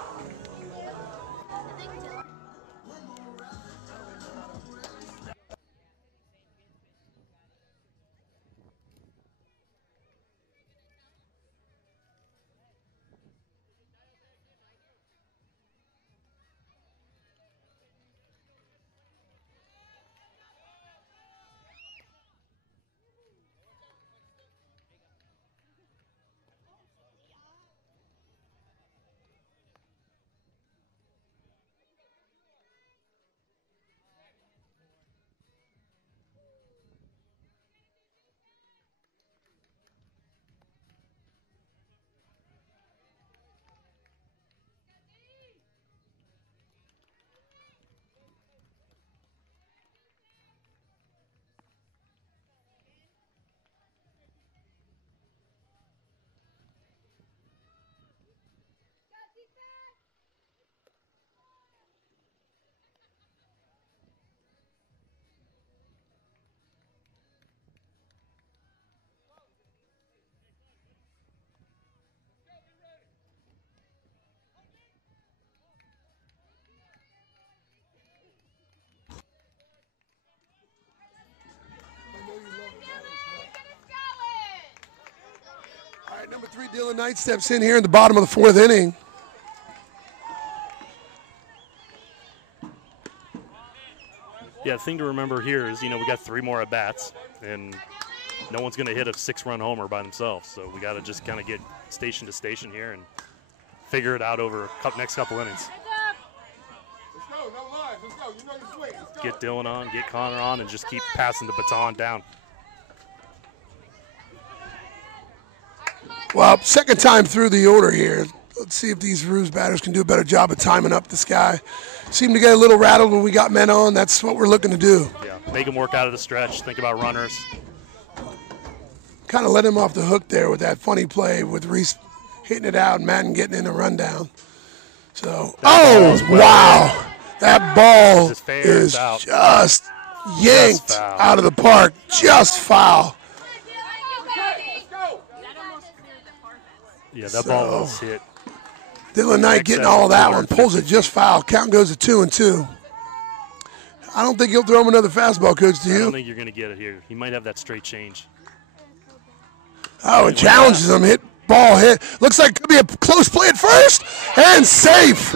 All right, number 3, Dylan Knight steps in here in the bottom of the 4th inning. Yeah, the thing to remember here is, we got 3 more at-bats, and no one's going to hit a 6-run homer by themselves. So we got to just kind of get station to station here and figure it out over next couple innings. Let's go. No lies. Let's go. You know your swing. Let's go. Get Dylan on, get Connor on, and just keep passing the baton down. Well, second time through the order here. Let's see if these Roos batters can do a better job of timing up this guy. Seemed to get a little rattled when we got men on. That's what we're looking to do. Yeah, make him work out of the stretch. Think about runners. Kind of let him off the hook there with that funny play with Reese hitting it out and Madden getting in a rundown. So, wow. That ball Is this fair? is It's out. just yanked Just foul. out of the park. Just foul. Yeah, that ball was hit. Dylan Knight getting all of that one. Pulls it just foul. Count goes to 2-2. I don't think he'll throw him another fastball, Coach. Do I you? don't think you're going to get it here. He might have that straight change. Oh, and challenges him. Ball hit. Looks like it could be a close play at first. And safe.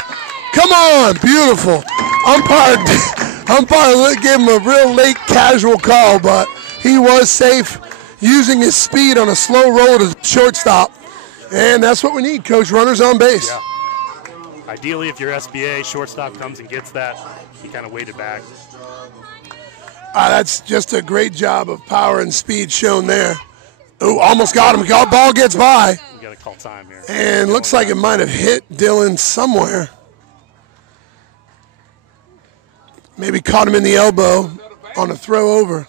Come on. Beautiful. Umpire gave him a real late casual call, but he was safe using his speed on a slow roll to shortstop. And that's what we need, Coach. Runners on base. Yeah. Ideally, if your SBA shortstop comes and gets that, he kind of waited back. That's just a great job of power and speed shown there. Oh, almost got him. Ball gets by. You got to call time here. And looks like it might have hit Dylan somewhere. Maybe caught him in the elbow on a throw over.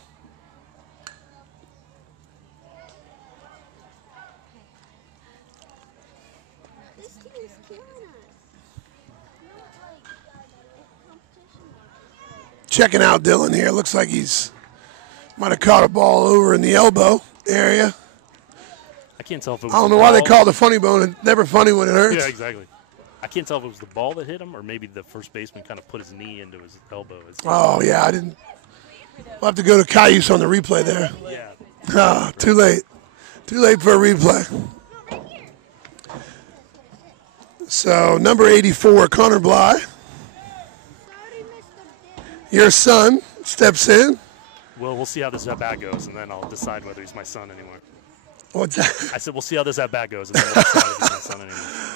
Checking out Dylan here. Looks like he's might have caught a ball over in the elbow area. I can't tell if it was I don't know the why they ball. call it a funny bone. It's never funny when it hurts. Yeah, exactly. I can't tell if it was the ball that hit him or maybe the first baseman kind of put his knee into his elbow. Oh, yeah, I didn't. We'll have to go to Cayuse on the replay there. Yeah. Ah, too late. Too late for a replay. So, number 84, Connor Bly. Your son steps in. Well, we'll see how this at-bat goes, and then I'll decide whether he's my son anymore. What's that? I said we'll see how this at-bat goes, and then we'll decide if he's my son anymore.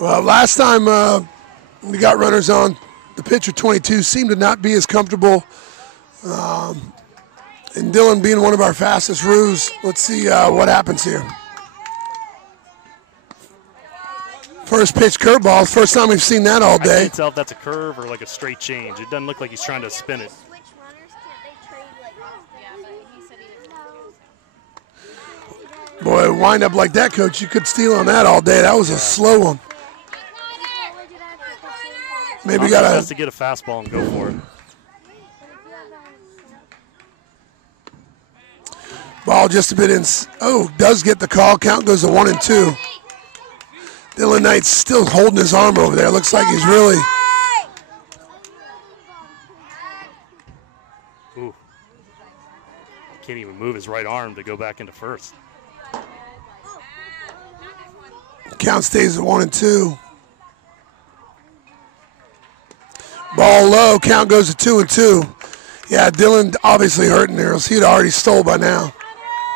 Well, last time we got runners on, the pitcher 22 seemed to not be as comfortable. And Dylan being one of our fastest roos, let's see what happens here. First pitch curveball, first time we've seen that all I day. can't tell if that's a curve or like a straight change. It doesn't look like he's trying to spin it. Boy, wind up like that, Coach. You could steal on that all day. That was a slow one. Maybe got has to get a fastball and go for it. Ball just a bit in. Oh, does get the call. Count goes to 1-2. Dylan Knight's still holding his arm over there. Looks like he's really. Ooh. Can't even move his right arm to go back into first. Count stays at 1-2. Ball low. Count goes to 2-2. Yeah, Dylan obviously hurting there. He'd already stole by now.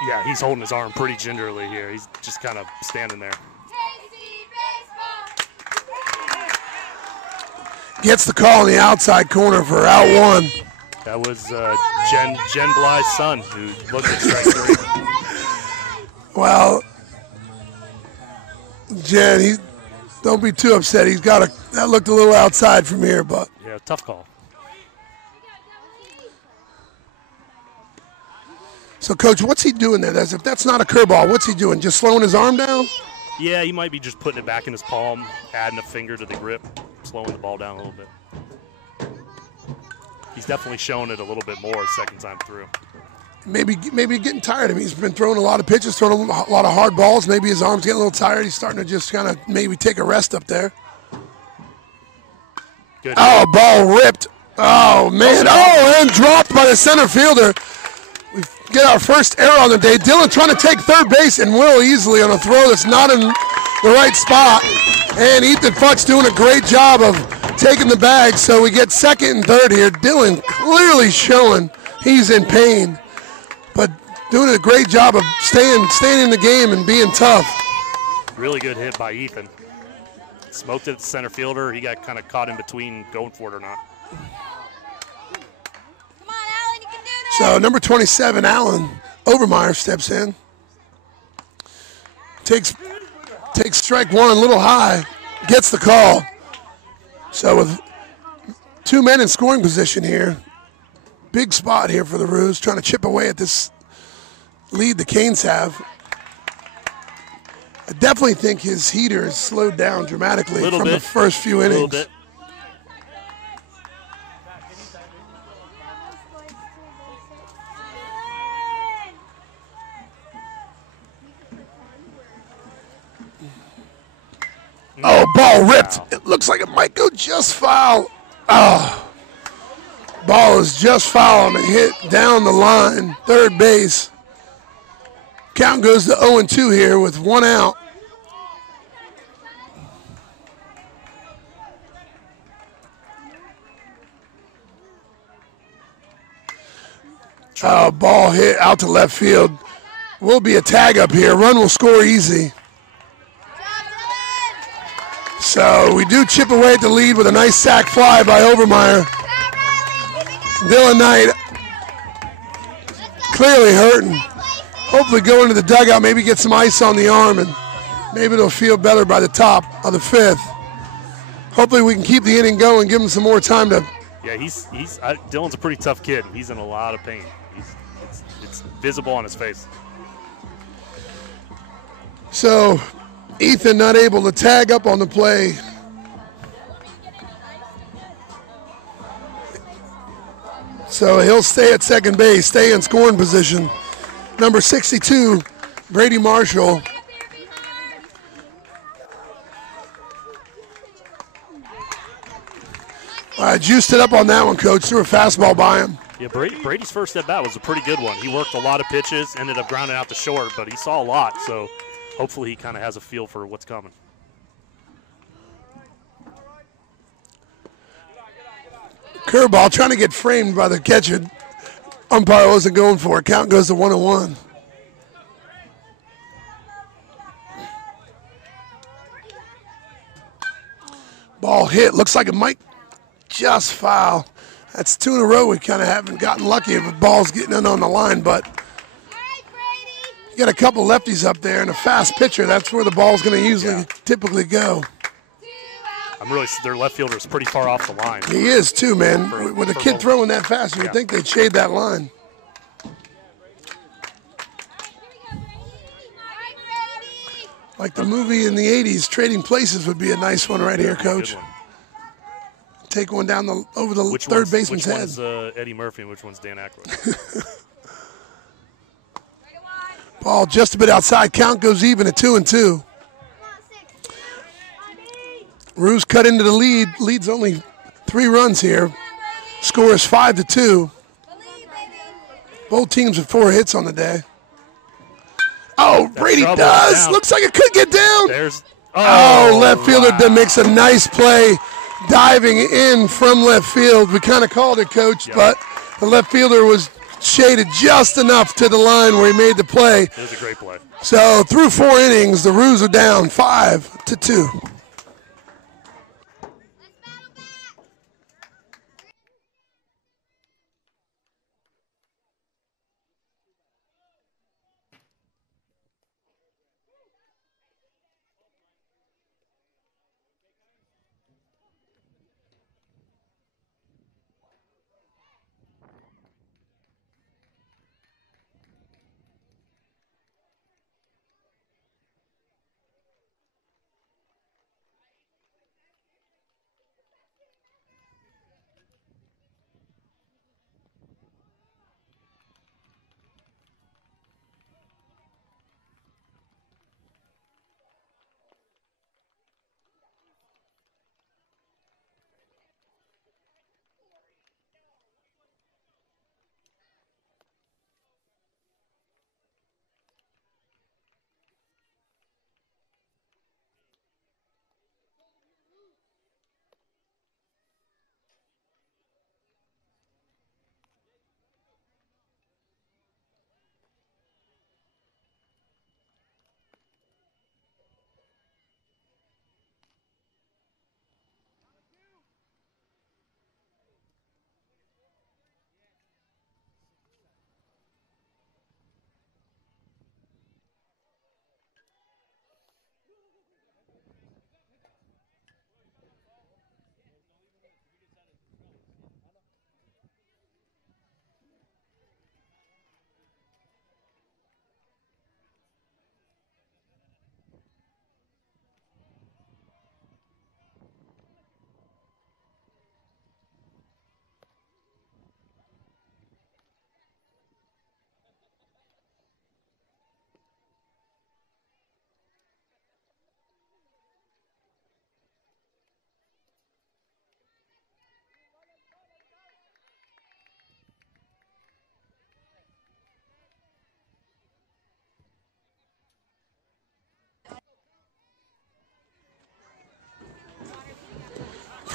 Yeah, he's holding his arm pretty gingerly here. He's just kind of standing there. Gets the call in the outside corner for out one. That was Jen Bly's son who looked at strike three. Well, Jen, don't be too upset. He's got that looked a little outside from here, but. Yeah, tough call. So, Coach, what's he doing there? If that's not a curveball, what's he doing? Just slowing his arm down? Yeah, he might be just putting it back in his palm, adding a finger to the grip, slowing the ball down a little bit. He's definitely showing it a little bit more second time through. Maybe getting tired of him. He's been throwing a lot of pitches, throwing a lot of hard balls. Maybe his arm's getting a little tired. He's starting to just kind of maybe take a rest up there. Good. Oh, ball ripped. Oh, man. Oh, and dropped by the center fielder. We get our first error on the day. Dylan trying to take third base and will easily on a throw that's not in the right spot. And Ethan Futch doing a great job of taking the bag. So we get second and third here. Dylan clearly showing he's in pain, but doing a great job of staying in the game and being tough. Really good hit by Ethan. Smoked it at the center fielder. He got kind of caught in between going for it or not. So number 27, Alan Overmeyer steps in. Takes strike one a little high. Gets the call. So with two men in scoring position here, big spot here for the Roos, trying to chip away at this lead the Canes have. I definitely think his heater has slowed down dramatically from the first few innings. A little bit. Oh, ball ripped. It looks like it might go just foul. Oh, ball is just foul and hit down the line, third base. Count goes to 0-2 here with 1 out. Ball hit out to left field. Will be a tag up here. Run will score easy. So we do chip away at the lead with a nice sac fly by Overmeyer. Dylan Knight clearly hurting. Hopefully go into the dugout, maybe get some ice on the arm, and maybe it'll feel better by the top of the 5th. Hopefully we can keep the inning going, give him some more time to. Yeah, Dylan's a pretty tough kid. He's in a lot of pain. It's visible on his face. So Ethan not able to tag up on the play. So he'll stay at second base, stay in scoring position. Number 62, Brady Marshall. Juiced it up on that one, Coach. Threw a fastball by him. Yeah, Brady's first at bat was a pretty good one. He worked a lot of pitches, ended up grounding out to short, but he saw a lot, so hopefully he kind of has a feel for what's coming. Curveball trying to get framed by the catcher. Umpire wasn't going for it. Count goes to 1-1. Ball hit. Looks like it might just foul. That's 2 in a row. We kind of haven't gotten lucky with balls getting in on the line, but you got a couple lefties up there and a fast pitcher. That's where the ball's going to typically go. Their left fielder is pretty far off the line. He is too, man. With a kid throwing that fast, you would think they'd shade that line. Like the movie in the 80s, Trading Places would be a nice one right here, Coach. Take one down over the third baseman's head. Which one's Eddie Murphy and which one's Dan Aykroyd? Ball just a bit outside. Count goes even at 2-2. Ruse cut into the lead. Lead's only 3 runs here. Score is 5-2. Both teams with 4 hits on the day. Oh, Brady does. Looks like it could get down. Left fielder makes a nice play, diving in from left field. We kind of called it, Coach, but the left fielder was shaded just enough to the line where he made the play. It was a great play. So through 4 innings, the Roos are down 5-2.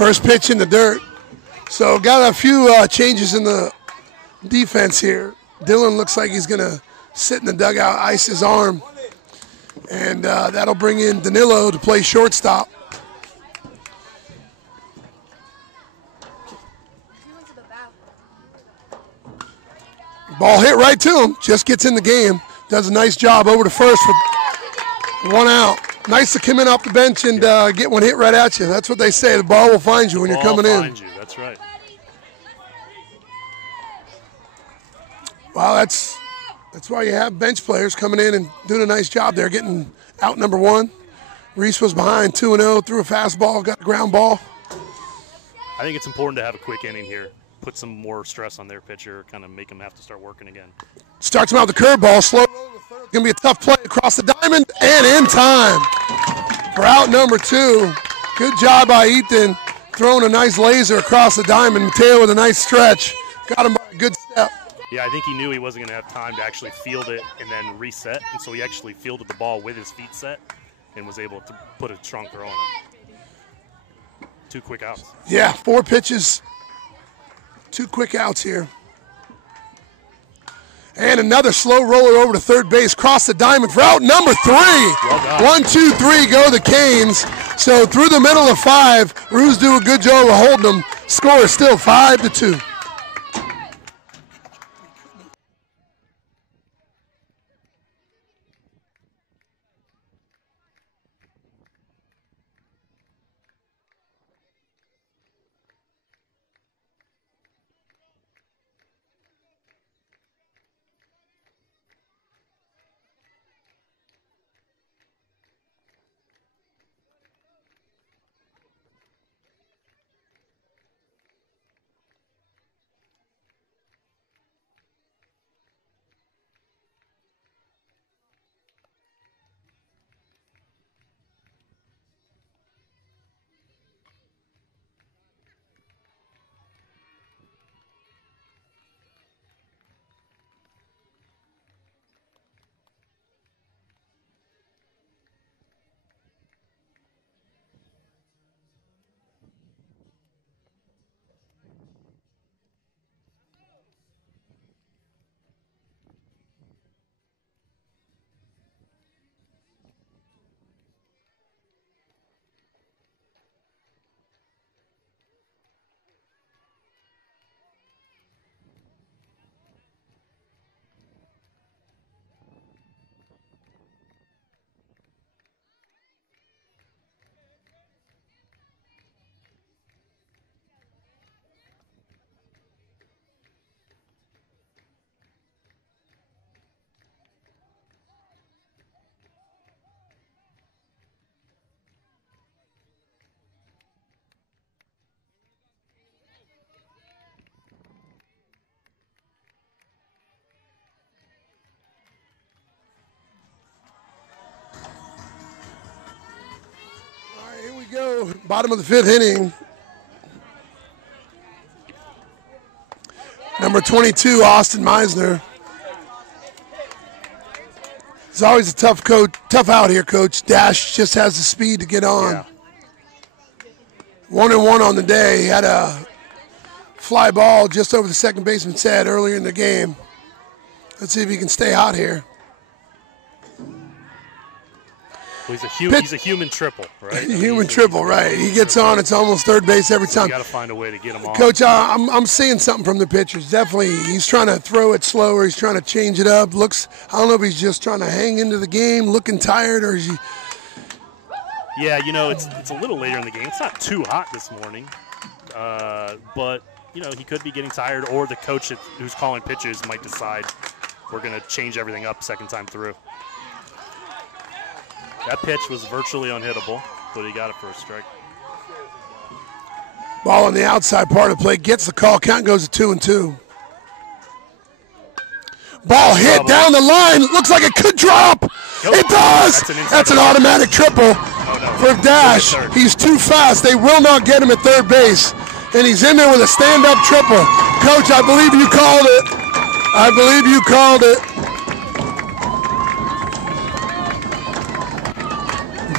First pitch in the dirt. So got a few changes in the defense here. Dylan looks like he's going to sit in the dugout, ice his arm. And that'll bring in Danilo to play shortstop. Ball hit right to him. Just gets in the game. Does a nice job over to first for 1 out. Nice to come in off the bench and get one hit right at you. That's what they say. The ball will find you when you're coming in. Find you. That's right. Wow, that's why you have bench players coming in and doing a nice job there, getting out number 1. Reese was behind 2-0, threw a fastball, got the ground ball. I think it's important to have a quick inning here. Put some more stress on their pitcher, kind of make them have to start working again. Starts him out with the curveball, slow. It's going to be a tough play across the diamond and in time for out number 2. Good job by Ethan, throwing a nice laser across the diamond. Mateo with a nice stretch. Got him by a good step. Yeah, I think he knew he wasn't going to have time to actually field it and then reset, and so he actually fielded the ball with his feet set and was able to put a strong throw on it. 2 quick outs. Yeah, 4 pitches. 2 quick outs here. And another slow roller over to third base. Cross the diamond for out number 3. Well 1, 2, 3 go the Canes. So through the middle of 5, Roos do a good job of holding them. Score is still 5-2. Go bottom of the 5th inning. Number 22, Austin Meisner. It's always a tough out here, Coach. Dash just has the speed to get on. Yeah. 1-1 on the day. He had a fly ball just over the second baseman's head earlier in the game. Let's see if he can stay hot here. Well, he's a human triple, right? Human triple, right. He gets on, it's almost third base every time. You got to find a way to get him on. Coach, I'm seeing something from the pitchers. Definitely, he's trying to throw it slower. He's trying to change it up. I don't know if he's just trying to hang into the game, looking tired, or is he? Yeah, it's a little later in the game. It's not too hot this morning, but he could be getting tired, or the coach who's calling pitches might decide we're going to change everything up second time through. That pitch was virtually unhittable, but he got it for a strike. Ball on the outside part of the plate, gets the call, count goes to 2-2. Ball hit down the line, looks like it could drop. Nope. It does! That's an automatic triple for Dash. He's too fast, they will not get him at third base. And he's in there with a stand-up triple. Coach, I believe you called it.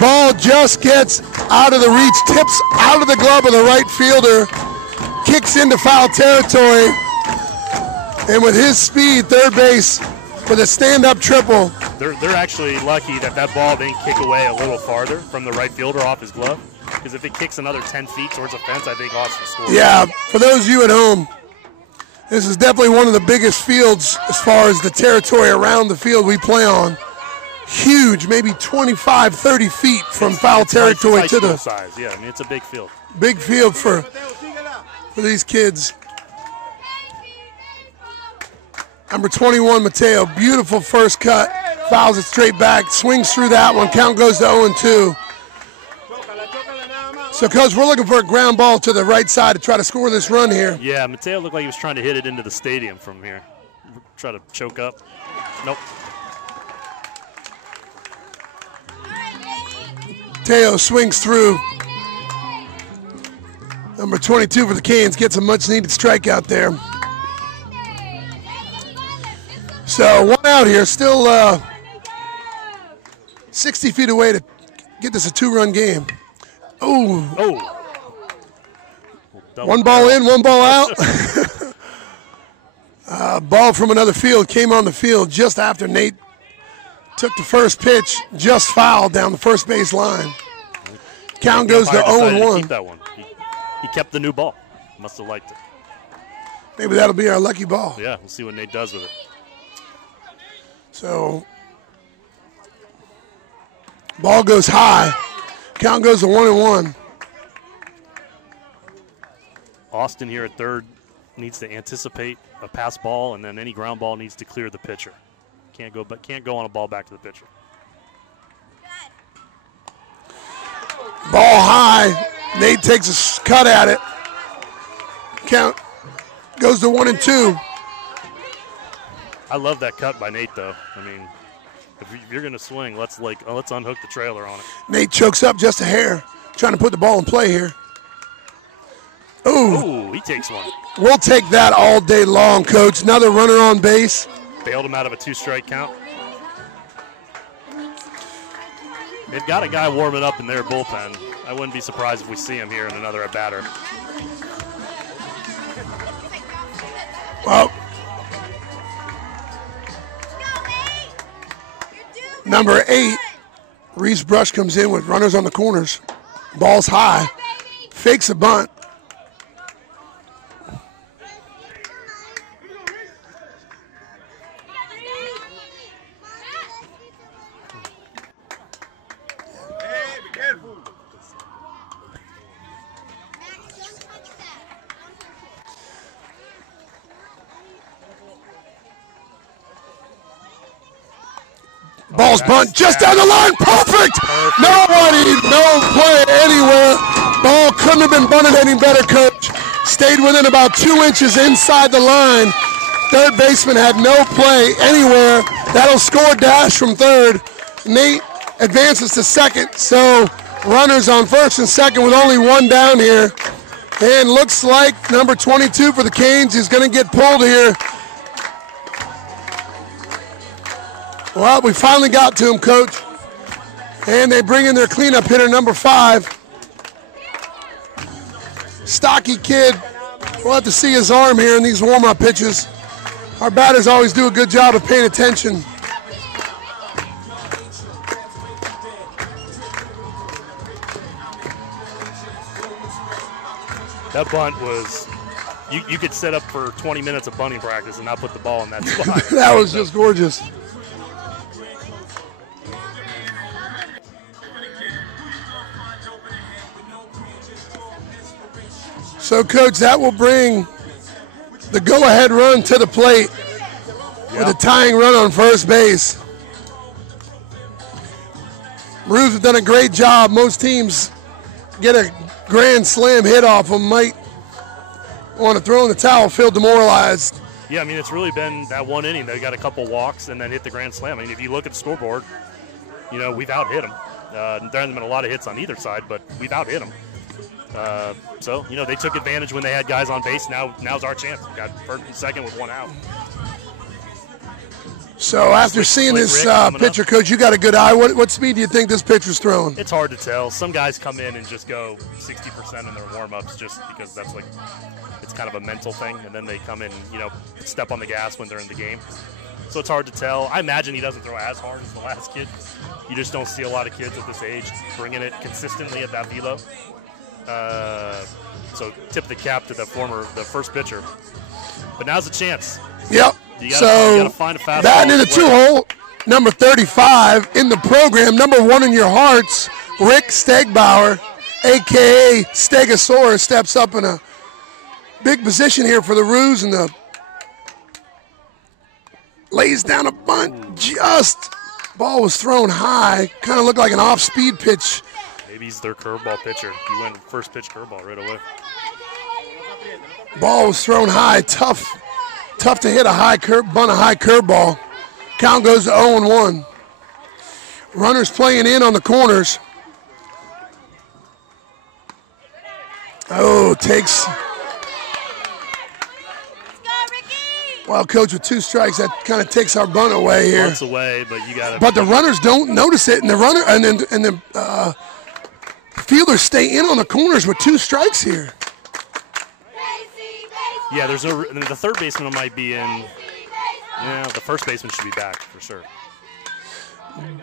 Ball just gets out of the reach, tips out of the glove of the right fielder, kicks into foul territory, and with his speed, third base with a stand-up triple. They're actually lucky that that ball didn't kick away a little farther from the right fielder off his glove, because if it kicks another 10 feet towards the fence, I think Austin scores. Yeah, for those of you at home, this is definitely one of the biggest fields as far as the territory around the field we play on. Huge, maybe 25, 30 feet from foul territory to the size. Yeah, I mean, it's a big field. Big field for these kids. Number 21, Mateo, beautiful first cut, fouls it straight back, swings through that one, count goes to 0-2. So, Coach, we're looking for a ground ball to the right side to try to score this run here. Yeah, Mateo looked like he was trying to hit it into the stadium from here. Try to choke up. Nope. Mateo swings through. Number 22 for the Canes gets a much-needed strikeout there. So, one out here, still 60 feet away to get this a two-run game. Oh. One ball in, one ball out. Ball from another field came on the field just after Nate took the first pitch, just fouled down the first base line. Count goes to 0-1. Keep that one. He kept the new ball. Must have liked it. Maybe that'll be our lucky ball. Yeah, we'll see what Nate does with it. So, ball goes high. Count goes to 1-1. Austin here at third needs to anticipate a pass ball, and then any ground ball needs to clear the pitcher. Can't go on a ball back to the pitcher. Ball high. Nate takes a cut at it. Count goes to 1-2. I love that cut by Nate, though. I mean, if you're going to swing, let's unhook the trailer on it. Nate chokes up just a hair, trying to put the ball in play here. Ooh, he takes one. We'll take that all day long, Coach. Another runner on base. Bailed him out of a 2-strike count. They've got a guy warming up in their bullpen. I wouldn't be surprised if we see him here in another at-batter. Well, number 8, Reese Brush comes in with runners on the corners. Ball's high. Fakes a bunt. Ball's bunt just down the line. Perfect. Nobody, no play anywhere. Ball couldn't have been bunted any better, Coach. Stayed within about 2 inches inside the line. Third baseman had no play anywhere. That'll score dash from third. Nate advances to second. So runners on first and second with only one down here. And looks like number 22 for the Canes is going to get pulled here. Well, we finally got to him, Coach. And they bring in their cleanup hitter, number 5. Stocky kid. We'll have to see his arm here in these warm-up pitches. Our batters always do a good job of paying attention. That bunt was, you could set up for 20 minutes of bunting practice and not put the ball in that spot. That was just gorgeous. So, Coach, that will bring the go-ahead run to the plate with a tying run on first base. Maroons have done a great job. Most teams get a grand slam hit off them, might want to throw in the towel, feel demoralized. Yeah, I mean, it's really been that one inning. They got a couple walks and then hit the grand slam. I mean, if you look at the scoreboard, you know, we've out-hit them. There hasn't been a lot of hits on either side, but we've out-hit them. So, you know, they took advantage when they had guys on base. Now's our chance. We got first and second with one out. So after seeing this pitcher, Coach, you got a good eye. What speed do you think this pitcher's throwing? It's hard to tell. Some guys come in and just go 60% in their warm-ups just because that's like it's kind of a mental thing, and then they come in, step on the gas when they're in the game. So it's hard to tell. I imagine he doesn't throw as hard as the last kid. You just don't see a lot of kids at this age bringing it consistently at that velo. So tip the cap to the first pitcher. But now's the chance. Yep. You gotta find a fastball. Batting in the 2-hole, number 35 in the program, number 1 in your hearts, Rick Stegbauer, a.k.a. Stegosaurus, steps up in a big position here for the Roos, and lays down a bunt. Ball was thrown high, kind of looked like an off-speed pitch. Maybe he's their curveball pitcher. He went first pitch curveball right away. Ball was thrown high, tough to hit a high curveball. Count goes to 0-1. Runners playing in on the corners. Takes. Well, Coach, with 2 strikes, that kind of takes our bunt away here. Bunts away, but you got. But the runners don't notice it, and the fielders stay in on the corners with 2 strikes here. Yeah, there's no. The third baseman might be in. Yeah, the first baseman should be back for sure.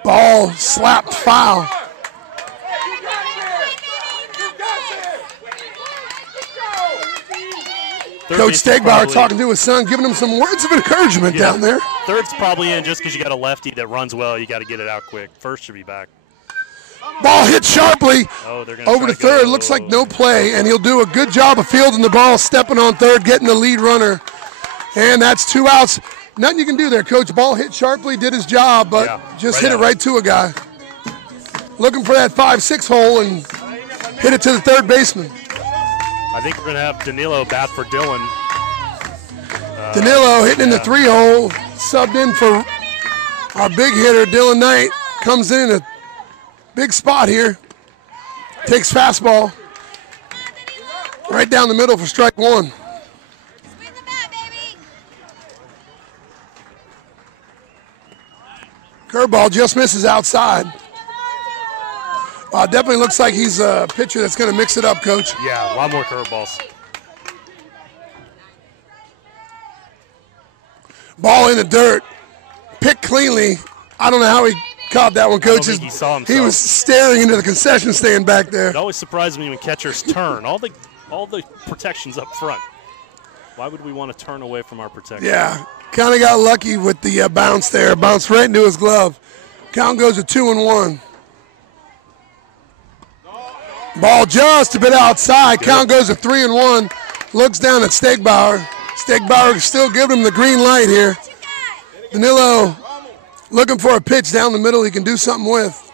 Ball slapped foul. Coach Stegbauer talking to his son, giving him some words of encouragement down there. Third's probably in just because you got a lefty that runs well. You got to get it out quick. First should be back. Ball hit sharply over to third. Looks like no play, and he'll do a good job of fielding the ball, stepping on third, getting the lead runner. And that's 2 outs. Nothing you can do there, Coach. Ball hit sharply, did his job, but just hit it right to a guy. Looking for that 5-6 hole and hit it to the third baseman. I think we're going to have Danilo bat for Dylan. Danilo hitting in the 3-hole, subbed in for our big hitter, Dylan Knight. Comes in a big spot here. Takes fastball. Right down the middle for strike 1. Curveball just misses outside. Definitely looks like he's a pitcher that's going to mix it up, Coach. Yeah, a lot more curveballs. Ball in the dirt. Picked cleanly. I don't know how he caught that one, Coach. He saw himself. He was staring into the concession stand back there. It always surprises me when catchers turn. All the protection's up front. Why would we want to turn away from our protection? Yeah, kind of got lucky with the bounce there. Bounced right into his glove. Count goes to 2-1. Ball just a bit outside. Count goes to 3-1. Looks down at Stegbauer. Stegbauer still giving him the green light here. Danilo looking for a pitch down the middle he can do something with.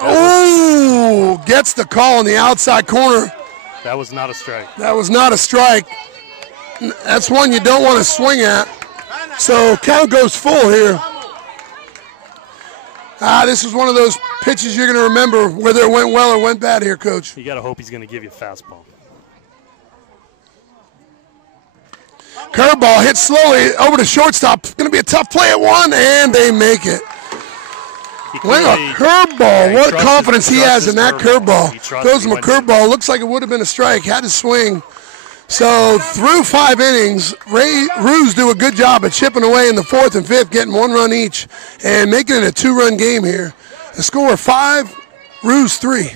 Oh, gets the call in the outside corner. That was not a strike. That was not a strike. That's one you don't want to swing at. So count goes full here. This is one of those pitches you're going to remember whether it went well or went bad here, Coach. You got to hope he's going to give you a fastball. Curveball hit slowly over to shortstop. Going to be a tough play at 1, and they make it. What a curveball. What confidence he has in that curveball. Throws him a curveball. Looks like it would have been a strike. Had to swing. So through 5 innings, Roos do a good job at chipping away in the 4th and 5th, getting 1 run each, and making it a 2-run game here. The score 5, Roos 3.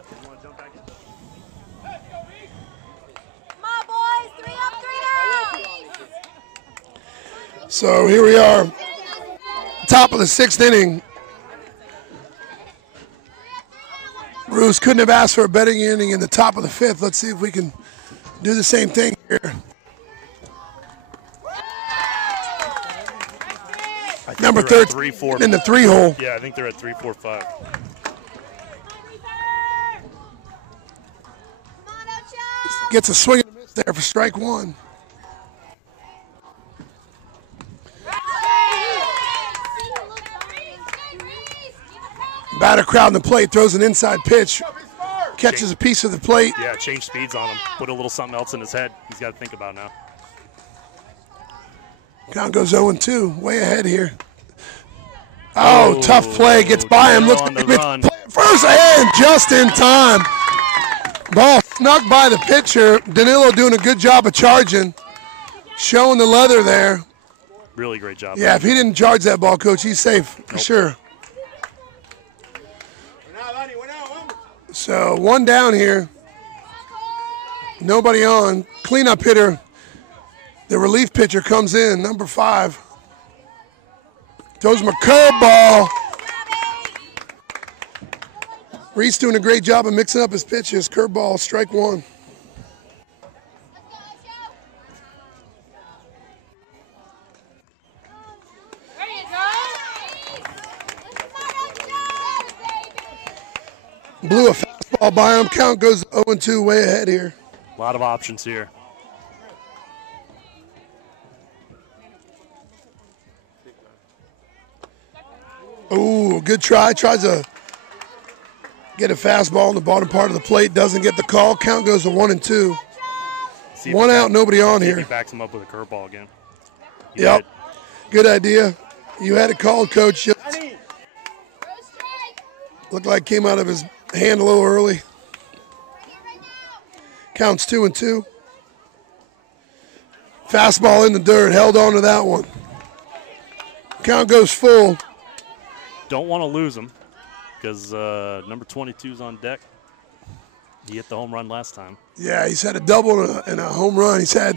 step. You want to jump back in? Come on, boys. 3 up, 3 down. So here we are, top of the 6th inning. Bruce couldn't have asked for a better inning in the top of the 5th. Let's see if we can do the same thing here. Number 13 in the 3-hole. Yeah, I think they're at 3, 4, 5. Gets a swing and a miss there for strike 1. Batter crowding the plate, throws an inside pitch, catches a piece of the plate. Yeah, change speeds on him. Put a little something else in his head. He's got to think about now. Count goes 0-2, way ahead here. Oh, tough play, gets by him. Looks like he first and just in time. Ball snuck by the pitcher. Danilo doing a good job of charging, showing the leather there. Really great job. Yeah, if he didn't charge that ball, Coach, he's safe for sure. So 1 down here. Nobody on. Cleanup hitter. The relief pitcher comes in, number 5. Throws him a curveball. Reese doing a great job of mixing up his pitches. Curveball, strike 1. Blew a fastball by him. Count goes 0-2, way ahead here. A lot of options here. Ooh, good try. Tries to get a fastball in the bottom part of the plate. Doesn't get the call. Count goes to 1-2. 1 out, nobody on here. He backs him up with a curveball again. Yep. Good idea. You had it called, Coach. Looked like came out of his hand a little early. Counts 2-2. Fastball in the dirt. Held on to that one. Count goes full. Don't want to lose him because number 22 is on deck. He hit the home run last time. Yeah, he's had a double and a home run. He's had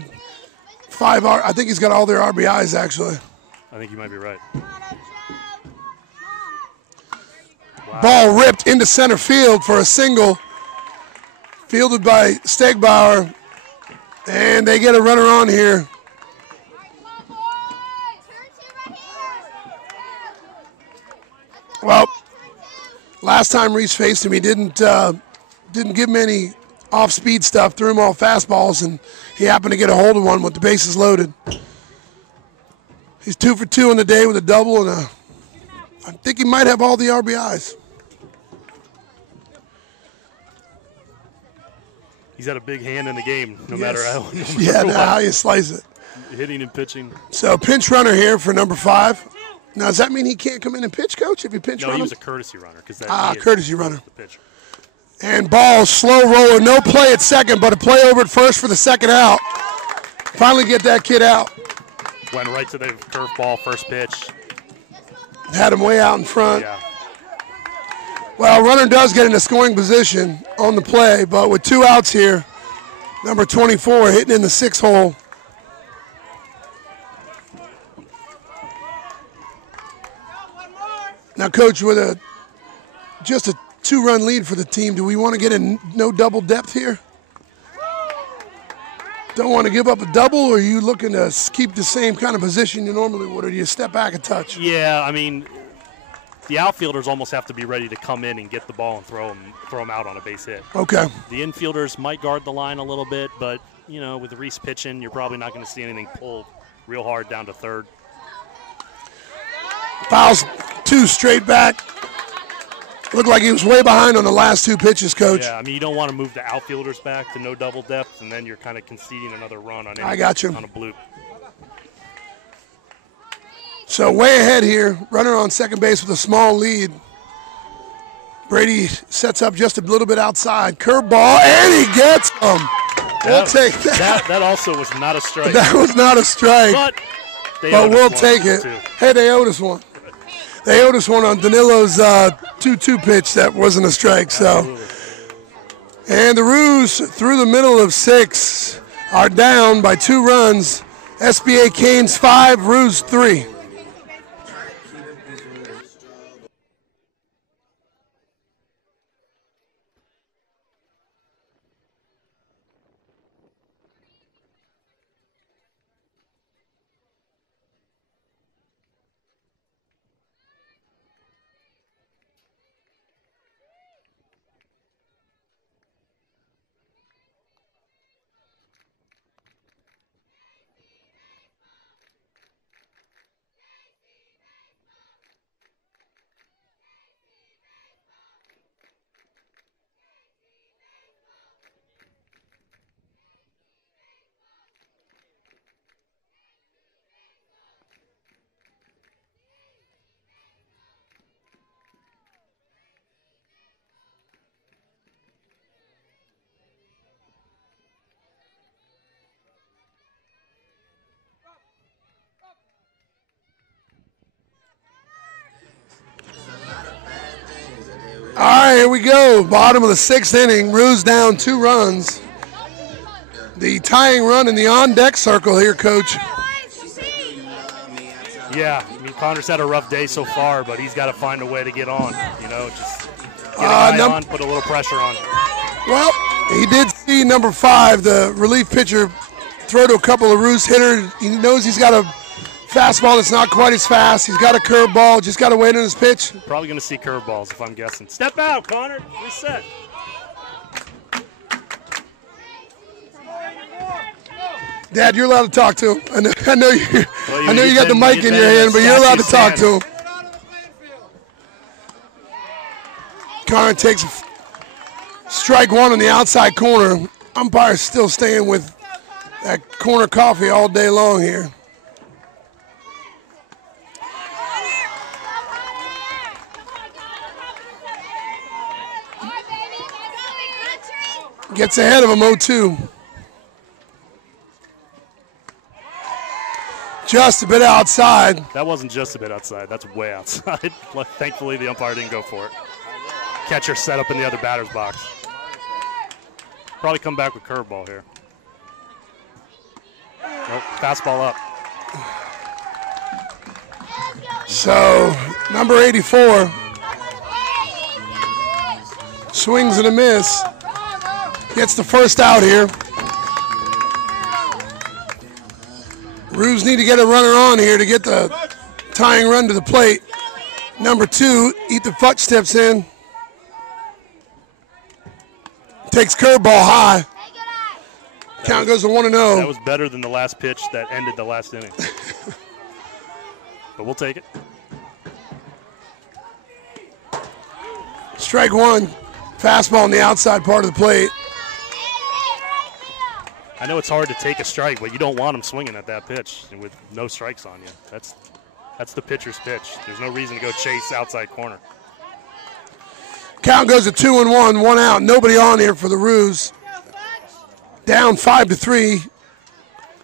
5 I think he's got all their RBIs, actually. I think you might be right. Wow. Ball ripped into center field for a single. Fielded by Stegbauer. And they get a runner on here. Well, last time Reese faced him, he didn't give him any off-speed stuff, threw him all fastballs, and he happened to get a hold of one with the bases loaded. He's 2 for 2 on the day with a double, and I think he might have all the RBIs. He's had a big hand in the game, no matter how. How you slice it. Hitting and pitching. So pinch runner here for number 5. Now, does that mean he can't come in and pitch, Coach, if you pinch run him? No, he was a courtesy runner. Courtesy runner. And ball, slow roller, no play at second, but a play over at first for the second out. Finally get that kid out. Went right to the curveball, first pitch. Had him way out in front. Yeah. Well, runner does get in a scoring position on the play, but with 2 outs here, number 24 hitting in the 6th hole. Now, Coach, with just a 2-run lead for the team, do we want to get a no double depth here? Don't want to give up a double, or are you looking to keep the same kind of position you normally would, or do you step back a touch? Yeah, I mean, the outfielders almost have to be ready to come in and get the ball and throw them out on a base hit. Okay. The infielders might guard the line a little bit, but, you know, with Reese pitching, you're probably not going to see anything pull real hard down to third. Fouls 2 straight back. Looked like he was way behind on the last 2 pitches, Coach. Yeah, I mean, you don't want to move the outfielders back to no double depth, and then you're kind of conceding another run on I got you. On a bloop. So way ahead here, runner on second base with a small lead. Brady sets up just a little bit outside. Curveball, and he gets him. We'll take that. That also was not a strike. That was not a strike. But we'll take it. Hey, they owed us one. They owed us one on Danilo's 2-2 pitch that wasn't a strike. So And the Roos, through the middle of 6, are down by 2 runs. SBA Canes 5, Roos 3. All right, here we go. Bottom of the 6th inning. Roos down 2 runs. The tying run in the on-deck circle here, Coach. Yeah, I mean, Connor's had a rough day so far, but he's got to find a way to get on. You know, just get a guy on, put a little pressure on. Well, he did see number 5, the relief pitcher, throw to a couple of Roos hitters. He knows he's got a fastball that's not quite as fast. He's got a curveball. Just got to wait on his pitch. Probably going to see curveballs if I'm guessing. Step out, Connor. Reset. Dad, you're allowed to talk to him. I know you got the mic in your hand, but you're allowed to talk to him. Connor takes strike 1 on the outside corner. Umpire's still staying with that corner coffee all day long here. Gets ahead of him 0-2. Just a bit outside. That wasn't just a bit outside. That's way outside. Thankfully, the umpire didn't go for it. Catcher set up in the other batter's box. Probably come back with curveball here. Nope, fastball up. So, number 84 swings and a miss. Gets the first out here. Roos need to get a runner on here to get the tying run to the plate. Number 2, Ethan Futch steps in. Takes curveball high. Count goes to 1-0. That was better than the last pitch that ended the last inning. But we'll take it. Strike 1. Fastball on the outside part of the plate. I know it's hard to take a strike, but you don't want him swinging at that pitch with no strikes on you. That's the pitcher's pitch. There's no reason to go chase outside corner. Count goes to 2-1, 1 out. Nobody on here for the Roos. Down 5-3.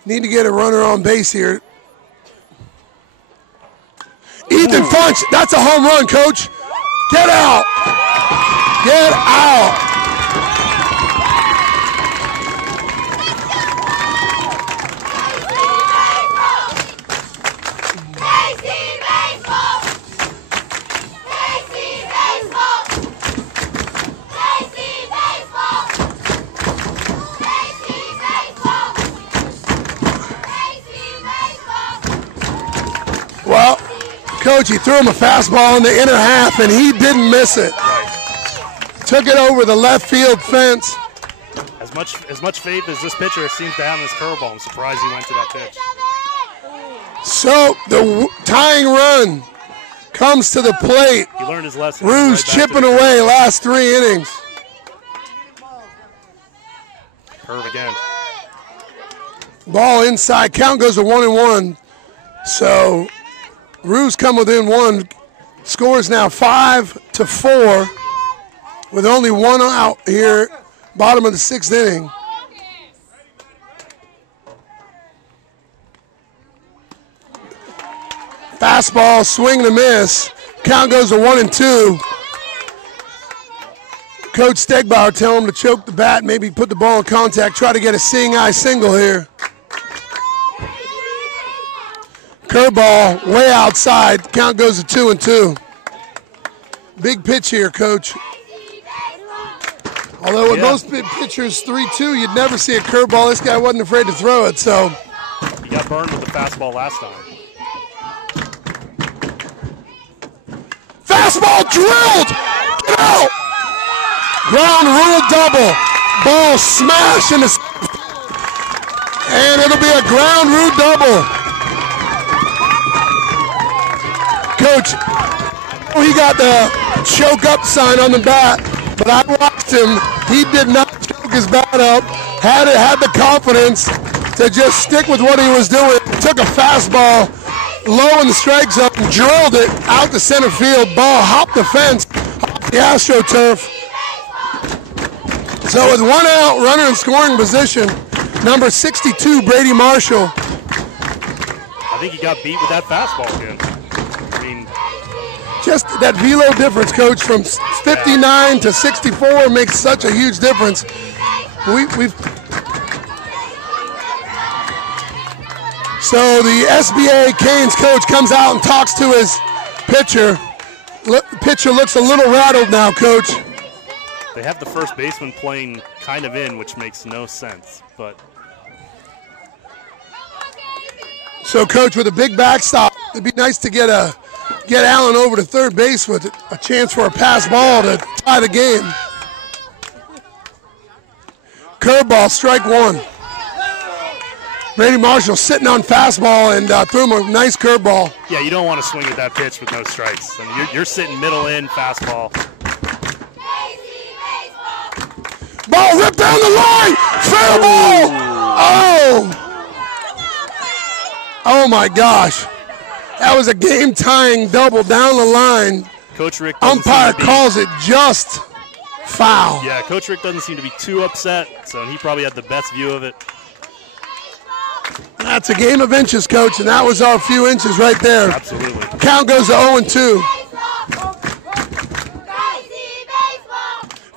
Need to get a runner on base here. Ethan Funch, that's a home run, Coach. Get out. Get out. Well, Coach, he threw him a fastball in the inner half, and he didn't miss it. Right. Took it over the left field fence. As much faith as this pitcher seems to have in his curveball, I'm surprised he went to that pitch. So the tying run comes to the plate. He learned his lesson. Roos chipping away last 3 innings. Curve again. Ball inside. Count goes to 1-1. So Roos come within 1. Score is now 5-4 with only 1 out here, bottom of the 6th inning. Fastball, swing and a miss. Count goes to 1-2. Coach Stegbauer tell him to choke the bat, maybe put the ball in contact, try to get a seeing eye single here. Curveball way outside. Count goes to 2-2. Big pitch here, Coach. Although with most pitchers 3-2, you'd never see a curveball. This guy wasn't afraid to throw it, so. He got burned with the fastball last time. Fastball drilled! Get out! Ground rule double. Ball smash in the. And it'll be a ground rule double. Coach, he got the choke up sign on the bat, but I watched him. He did not choke his bat up. Had the confidence to just stick with what he was doing. Took a fastball low in the strike zone, drilled it out to center field. Ball hopped the fence, hopped the AstroTurf. So with 1 out, runner in scoring position, number 62, Brady Marshall. I think he got beat with that fastball again. I mean, just that velo difference, Coach, from 59 to 64 makes such a huge difference. So the SBA Canes coach comes out and talks to his pitcher. The pitcher looks a little rattled now, Coach. they have the first baseman playing kind of in, which makes no sense. But so, Coach, with a big backstop, it'd be nice to get Allen over to third base with a chance for a pass ball to tie the game. Curveball, strike one. Brady Marshall sitting on fastball and threw him a nice curveball. Yeah, you don't want to swing at that pitch with no strikes. I mean, you're sitting middle in, fastball. Ball ripped down the line. Fair ball. Oh my gosh. That was a game-tying double down the line. Coach Rick umpire calls it just foul. Yeah, Coach Rick doesn't seem to be too upset, so he probably had the best view of it. That's a game of inches, Coach, and that was our few inches right there. Absolutely. Count goes to 0-2.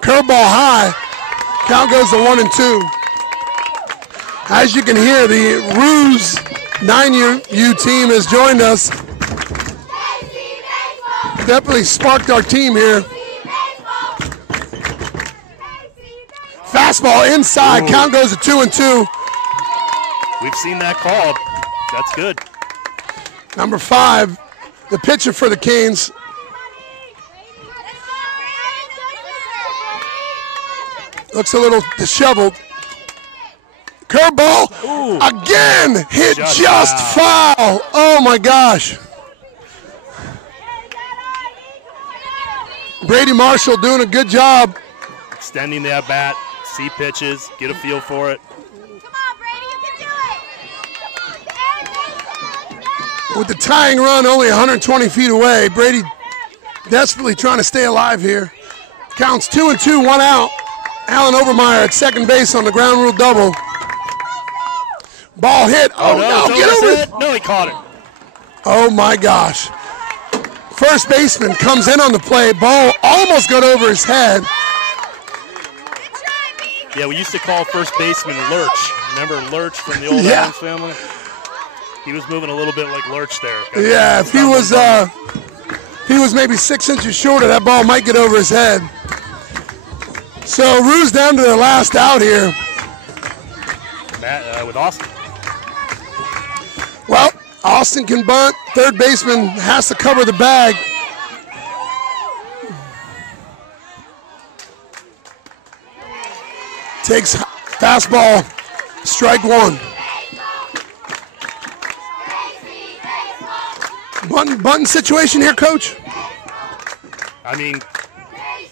Curveball high. Count goes to 1-2. As you can hear, the Ruse 9U team has joined us. Definitely sparked our team here. Fastball inside. Ooh. Count goes to 2-2. We've seen that called. That's good. Number 5, the pitcher for the Canes. Looks a little disheveled. Curveball again, hit just foul. Oh my gosh. Brady Marshall doing a good job. Extending the at-bat, see pitches, get a feel for it. With the tying run only 120 feet away, Brady desperately trying to stay alive here. Counts 2-2, 1 out. Alan Overmeyer at second base on the ground rule double. Ball hit. Oh no, get over it. No, he caught it. Oh my gosh. First baseman comes in on the play. Ball almost got over his head. Yeah, we used to call first baseman Lurch. Remember Lurch from the old Adams family? He was moving a little bit like Lurch there. Yeah, if he was maybe 6 inches shorter, that ball might get over his head. So Ruse down to their last out here. Matt with Austin. Well, Austin can bunt. Third baseman has to cover the bag. Takes fastball, strike one. Bunting situation here, Coach? I mean,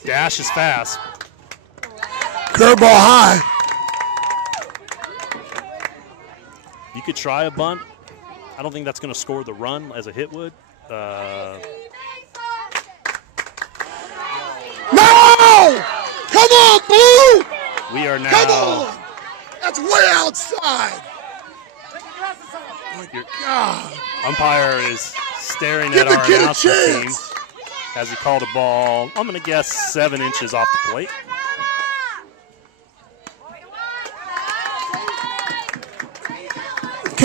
Dash is fast. Curveball high. You could try a bunt. I don't think that's going to score the run as a hit would. No! Come on, Blue! We are now. Come on! That's way outside. Oh my God. Umpire is staring at our announcer team as he called a ball, I'm going to guess 7 inches off the plate.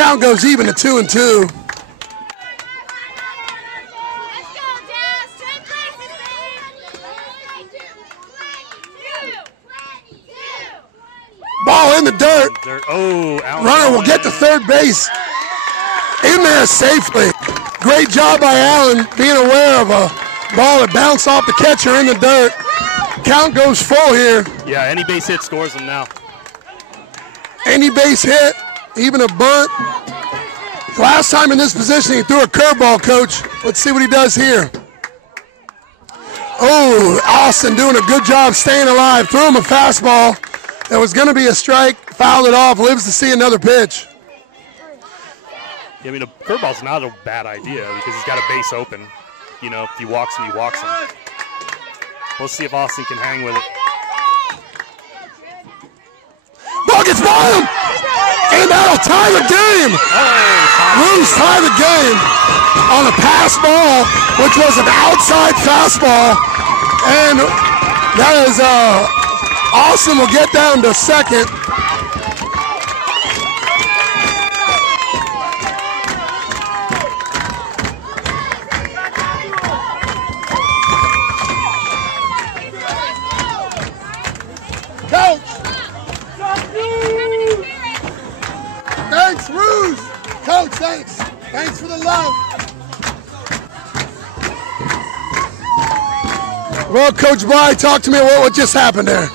count goes even to 2-2. Ball in the dirt. Oh, runner will get to third base. In there safely. Great job by Allen being aware of a ball that bounced off the catcher in the dirt. Count goes full here. Yeah, any base hit scores them now. Any base hit, even a bunt. Last time in this position, he threw a curveball, Coach. Let's see what he does here. Oh, Austin doing a good job staying alive. Threw him a fastball. That was going to be a strike. Fouled it off. Lives to see another pitch. Yeah, I mean, a curveball's not a bad idea because he's got a base open. You know, if he walks him, he walks him. We'll see if Austin can hang with it. Ball gets by him! And that'll tie the game! Roos tie the game on a pass ball, which was an outside fastball. And that is, Austin will get down to second. Coach! Thanks, Roos! Coach, thanks. Thanks for the love. Well, Coach Bly, talk to me about what just happened there.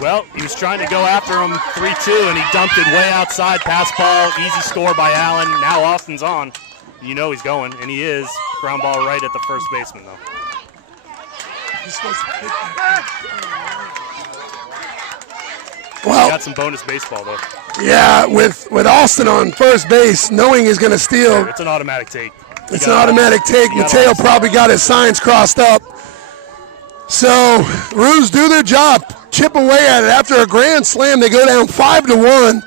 Well, he was trying to go after him 3-2, and he dumped it way outside. Pass ball, easy score by Allen. Now Austin's on. You know he's going, and he is. Ground ball right at the first baseman, though. He's supposed to pick that. Well, got some bonus baseball, though. Yeah, with Austin on first base, knowing he's going to steal. It's an automatic take. It's an automatic take. Mateo probably got his signs crossed up. So, Roos do their job. Chip away at it. After a grand slam, they go down 5-1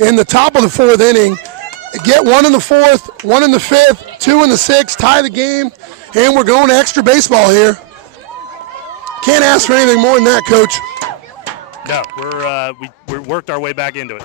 in the top of the fourth inning. Get one in the fourth, one in the fifth, two in the sixth, tie the game, and we're going to extra baseball here. Can't ask for anything more than that, Coach. No, we worked our way back into it.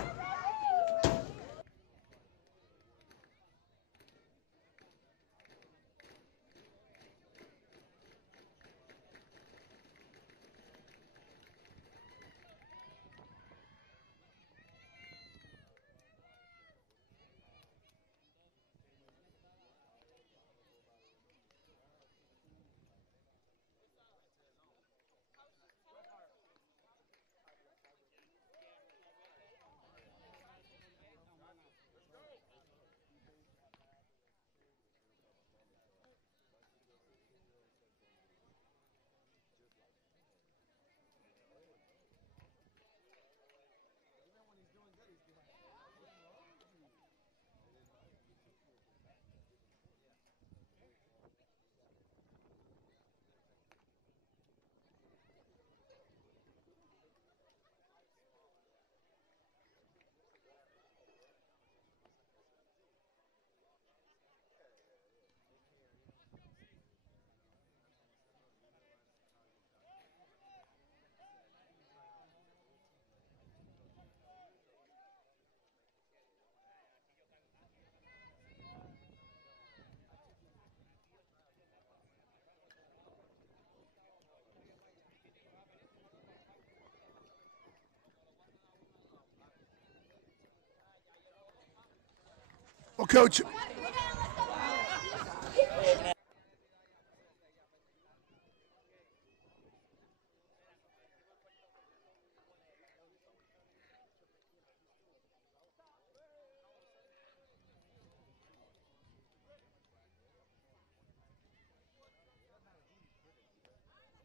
Well, Coach,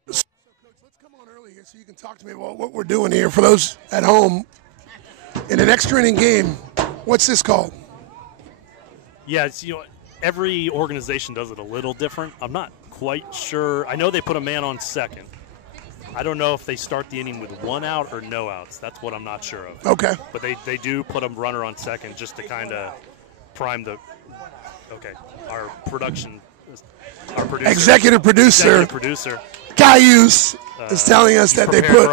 let's come on early here so you can talk to me about what we're doing here for those at home. In an extra inning game, what's this called? Yeah, it's, every organization does it a little different. I'm not quite sure. I know they put a man on second. I don't know if they start the inning with one out or no outs. That's what I'm not sure of. Okay. But they do put a runner on second just to kind of prime the – okay, our producer. Executive producer. Cayuse is telling us that they put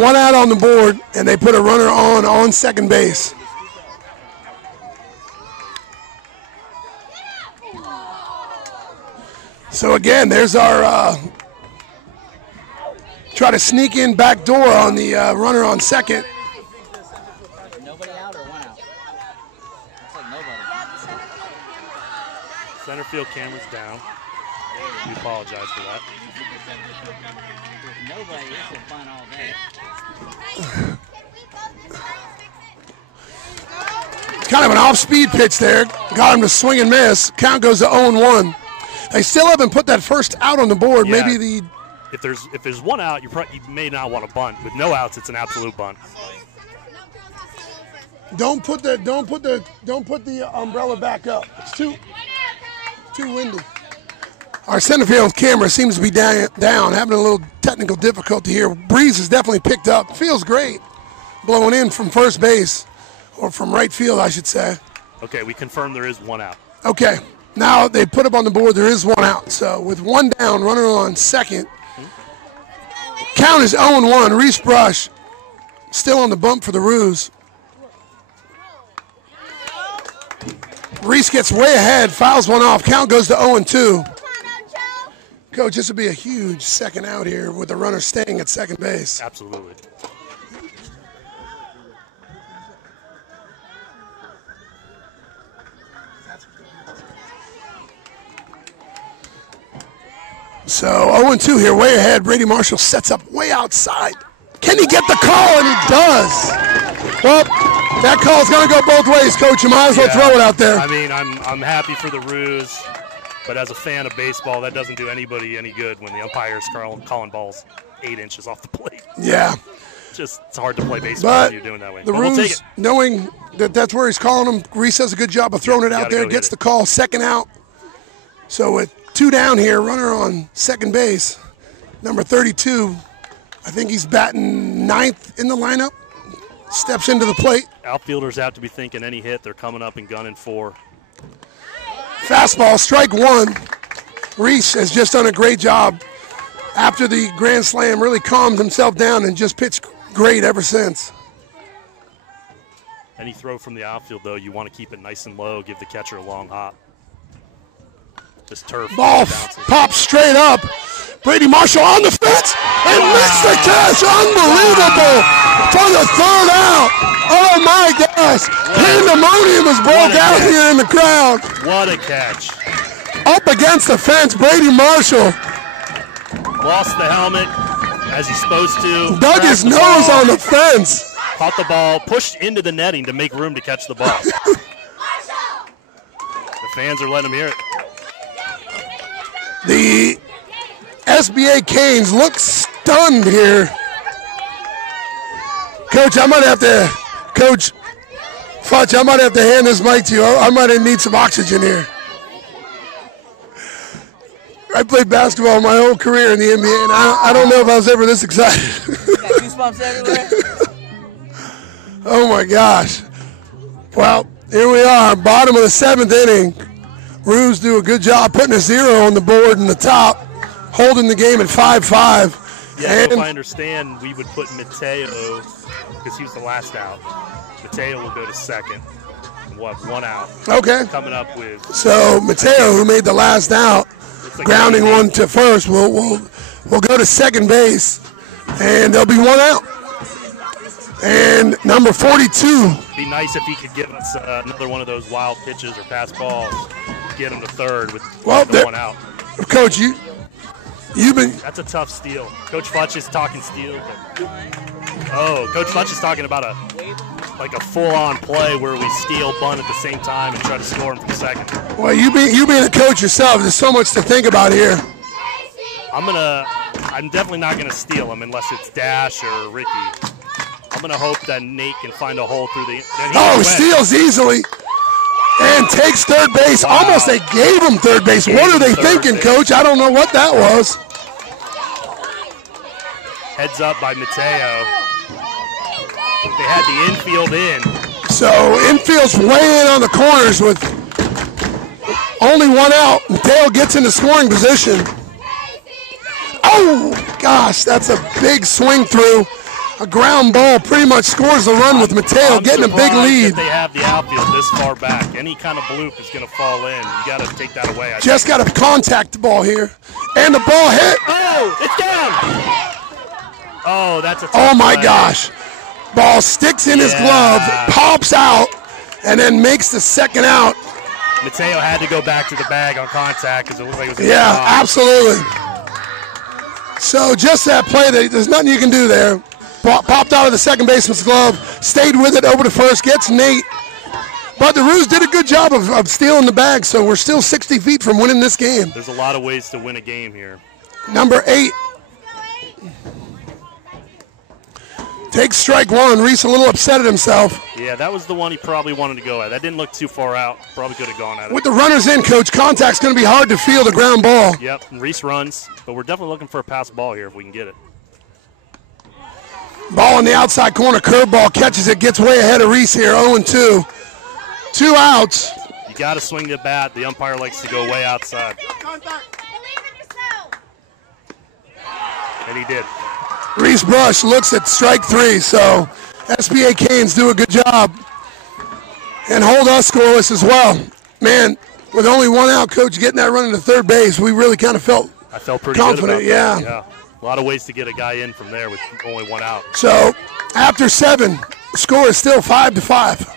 one out on the board and they put a runner on second base. So again, there's our try to sneak in back door on the runner on second. Nobody out or one out? Looks like nobody. Center field camera's down. We apologize for that. Nobody. This is fun all day. Kind of an off-speed pitch there. Got him to swing and miss. Count goes to 0-1. They still haven't put that first out on the board. Yeah. Maybe the If there's one out, you may not want to bunt. With no outs, it's an absolute bunt. don't put the umbrella back up. It's too windy. Our center field camera seems to be down, having a little technical difficulty here. Breeze has definitely picked up. Feels great blowing in from first base, or from right field, I should say. Okay, we confirm there is one out. Okay, now they put up on the board there is one out. So with one down, runner on second. Count is 0-1. Reese Brush still on the bump for the Roos. Reese gets way ahead, fouls one off. Count goes to 0-2. Coach, this would be a huge second out here with the runner staying at second base. Absolutely. So 0-2 here, way ahead. Brady Marshall sets up way outside. Can he get the call? And he does. Well, that call's going to go both ways, Coach. You might as well throw it out there. I mean, I'm happy for the Roos, but as a fan of baseball, that doesn't do anybody any good when the umpire's calling balls 8 inches off the plate. Yeah. It's hard to play baseball But when you're doing that way. the But we'll take Roos, it. knowing that that's where he's calling them, Reese does a good job of throwing it out there, go gets hit the call, second out. So with 2 down here, runner on second base, number 32. I think he's batting 9th in the lineup. Steps into the plate. Outfielders have to be thinking any hit, they're coming up and gunning for. Fastball, strike one. Reese has just done a great job after the grand slam, really calmed himself down and just pitched great ever since. Any throw from the outfield, though, you want to keep it nice and low, give the catcher a long hop. This turf Ball bounces. pops straight up. Brady Marshall on the fence and makes the catch. Unbelievable for the third out. Oh my gosh. Pandemonium has broke out here in the crowd. What a catch. Up against the fence, Brady Marshall Lost the helmet as he's supposed to. dug his nose on the fence. Caught the ball, pushed into the netting to make room to catch the ball. The fans are letting him hear it. The SBA Canes look stunned here. Coach, I might have to, Coach Futch, I might have to hand this mic to you. I might need some oxygen here. I played basketball my whole career in the NBA, and I don't know if I was ever this excited. Got goosebumps everywhere. Oh my gosh. Well, here we are, bottom of the 7th inning. Roos do a good job putting a 0 on the board in the top, holding the game at 5-5. Yeah, so if I understand, we would put Mateo, because he was the last out. Mateo will go to second. And we'll have 1 out. Okay. Coming up with. So Mateo, who made the last out, grounding one to first, will go to second base, and there'll be 1 out. And number 42. Be nice if he could give us another one of those wild pitches or pass balls. Get him to third with the 1 out. Coach, you've been. That's a tough steal. Coach Futch is talking steal. Coach Futch is talking about a full-on play where we steal, bunt at the same time, and try to score him from second. Well, you being a coach yourself, there's so much to think about here. I'm definitely not gonna steal him unless it's Dash or Ricky. I'm gonna hope that Nate can find a hole through the. Steals easily and takes third base. Wow. Almost they gave him third base. What are they thinking, Coach? I don't know what that was. Heads up by Mateo. They had the infield in. So infield's way in on the corners with only 1 out. Mateo gets into scoring position. Oh gosh, that's a big swing through. A ground ball pretty much scores the run with Mateo getting a big lead. They have the outfield this far back. Any kind of bloop is going to fall in. You got to take that away. Just got to contact the ball here. And the ball hit. Oh, it's down. Oh, that's a tough Oh, my play. gosh. Ball sticks in his glove, pops out, and then makes the second out. Mateo had to go back to the bag on contact because it looked like it was Yeah, absolutely. So just that play, there's nothing you can do there. Popped out of the second baseman's glove, stayed with it over to first, gets Nate. But the Roos did a good job of stealing the bag, so we're still 60 feet from winning this game. There's a lot of ways to win a game here. Number 8 takes strike one. Reese a little upset at himself. Yeah, that was the one he probably wanted to go at. That didn't look too far out. Probably could have gone at it. With the runners in, Coach, contact's going to be hard to field a ground ball. Yep, and Reese runs, but we're definitely looking for a pass ball here if we can get it. Ball in the outside corner, curveball, catches it, gets way ahead of Reese here, 0-2. 2 outs. You got to swing the bat. The umpire likes to go way outside. And he did. Reese Brush looks at strike 3, so SBA Canes do a good job and hold us scoreless as well. Man, with only 1 out, Coach, getting that run into third base, we really kind of felt I felt pretty confident, good about that. yeah. A lot of ways to get a guy in from there with only 1 out. So after 7, the score is still 5-5.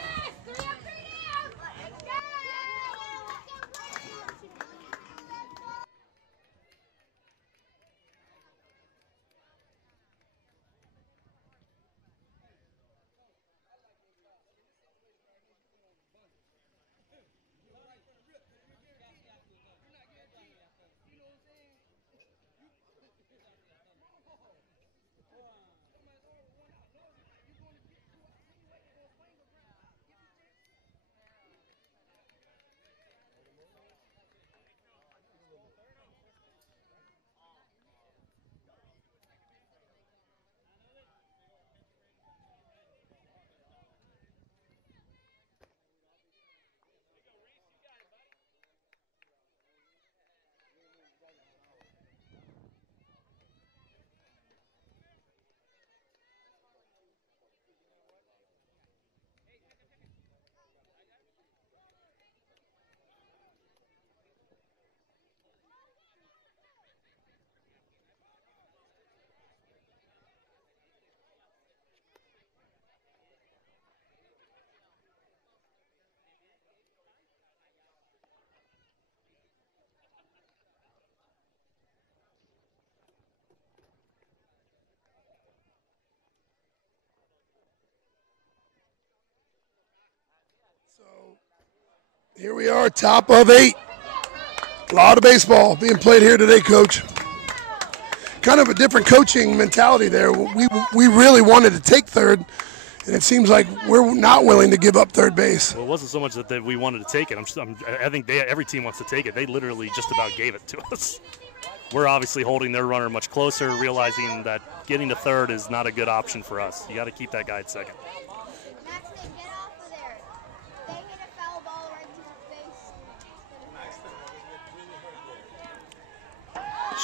Here we are, top of 8. A lot of baseball being played here today, Coach. Kind of a different coaching mentality there. We really wanted to take third, and it seems like we're not willing to give up third base. Well, it wasn't so much that we wanted to take it. I think every team wants to take it. They literally just about gave it to us. We're obviously holding their runner much closer, realizing that getting to third is not a good option for us. You got to keep that guy at second.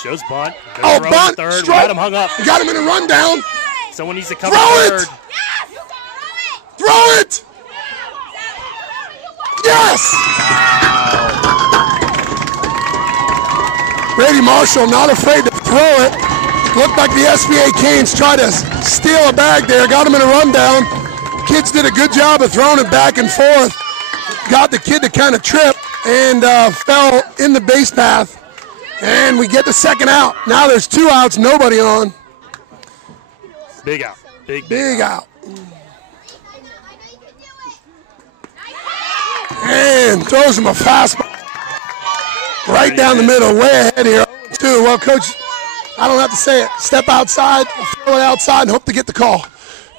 Shows bunt. Oh, bunt! Third. Strike. Got him hung up. You got him in a rundown. Someone needs to come Throw third. it! Throw it! Yes! Brady Marshall not afraid to throw it. Looked like the SBA Canes tried to steal a bag there. Got him in a rundown. Kids did a good job of throwing it back and forth. Got the kid to kind of trip and fell in the base path. And we get the second out. Now there's 2 outs, nobody on. Big out. Big out. And throws him a fastball. Right down the middle, way ahead here. 2. Well, Coach, I don't have to say it. Step outside, throw it outside, and hope to get the call.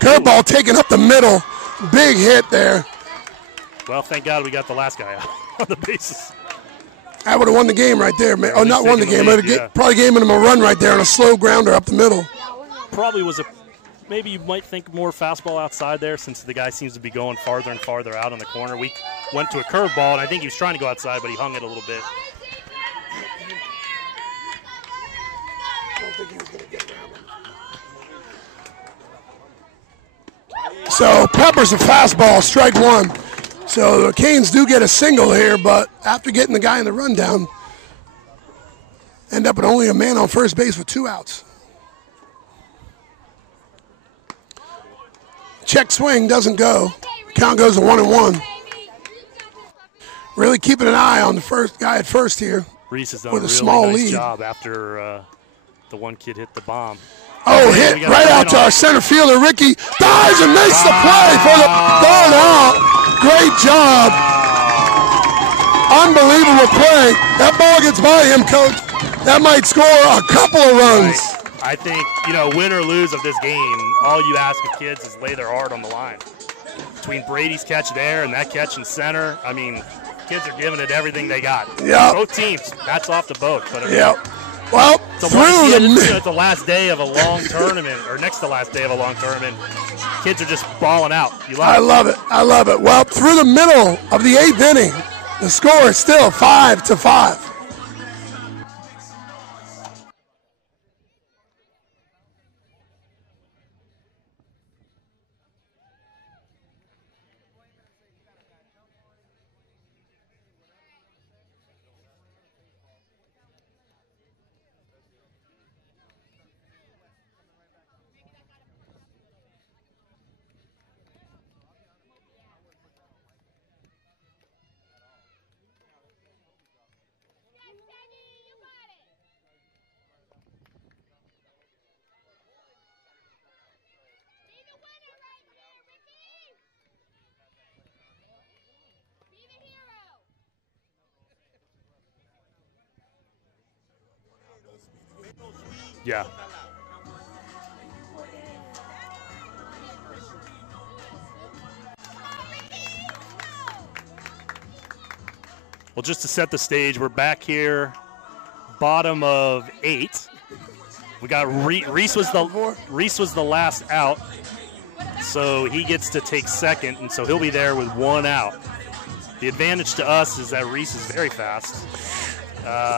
Curveball taken up the middle. Big hit there. Well, thank God we got the last guy out on the bases. That would have won the game right there, man. Oh, not won the game. Probably gave him a run right there on a slow grounder up the middle. Probably was maybe you might think more fastball outside there since the guy seems to be going farther and farther out on the corner. We went to a curveball, and I think he was trying to go outside, but he hung it a little bit. I don't think he was going to get around him. So Pepper's a fastball, strike one. So the Canes do get a single here, but after getting the guy in the rundown, end up with only a man on first base with 2 outs. Check swing doesn't go. Count goes to 1-1. Really keeping an eye on the first guy at first here. Reese has done with a a really small nice lead. job after the one kid hit the bomb. Oh, hit right out to our center fielder. Ricky dives and makes the play for the third out. Great job. Unbelievable play. That ball gets by him, Coach. That might score a couple of runs. Right. I think, win or lose of this game, all you ask of kids is lay their heart on the line. Between Brady's catch there and that catch in center, I mean, kids are giving it everything they got. Yeah. Both teams, hats off to both. But I mean, yeah. Well, it's the last day of a long tournament, or next to last day of a long tournament. Kids are just balling out. I love it. I love it. Well, through the middle of the 8th inning, the score is still 5-5. Yeah. Well, just to set the stage, we're back here, bottom of 8. We got Reese was the last out, so he gets to take second, and so he'll be there with 1 out. The advantage to us is that Reese is very fast.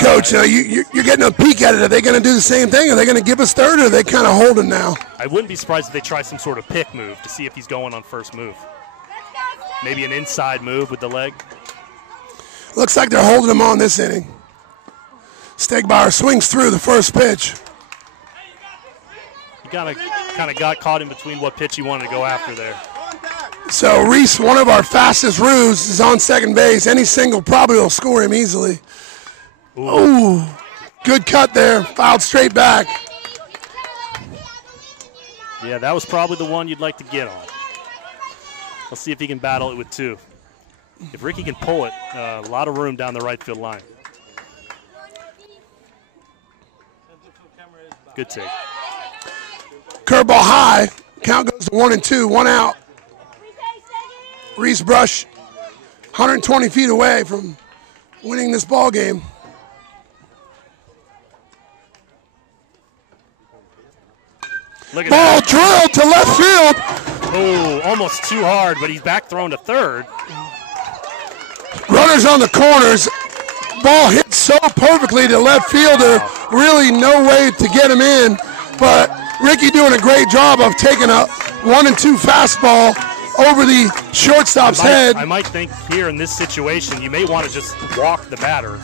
Coach, you're getting a peek at it. Are they going to do the same thing? Are they going to give us third, or are they kind of holding now? I wouldn't be surprised if they try some sort of pick move to see if he's going on first move. Maybe an inside move with the leg. Looks like they're holding him on this inning. Stegbauer swings through the first pitch. He kind of got caught in between what pitch he wanted to go after there. So Reese, one of our fastest roos, is on second base. Any single probably will score him easily. Ooh, good cut there. Fouled straight back. Yeah, that was probably the one you'd like to get on. Let's see if he can battle it with 2. If Ricky can pull it, a lot of room down the right field line. Good take. Curveball high. Count goes to 1-2. 1 out. Reese Brush, 120 feet away from winning this ball game. Look at Ball that. drilled to left field. Oh, almost too hard, but he's back thrown to third. Runners on the corners. Ball hit so perfectly to left fielder. Really no way to get him in. But Ricky doing a great job of taking a 1-2 fastball over the shortstop's head. I might think here in this situation, you may want to just walk the batter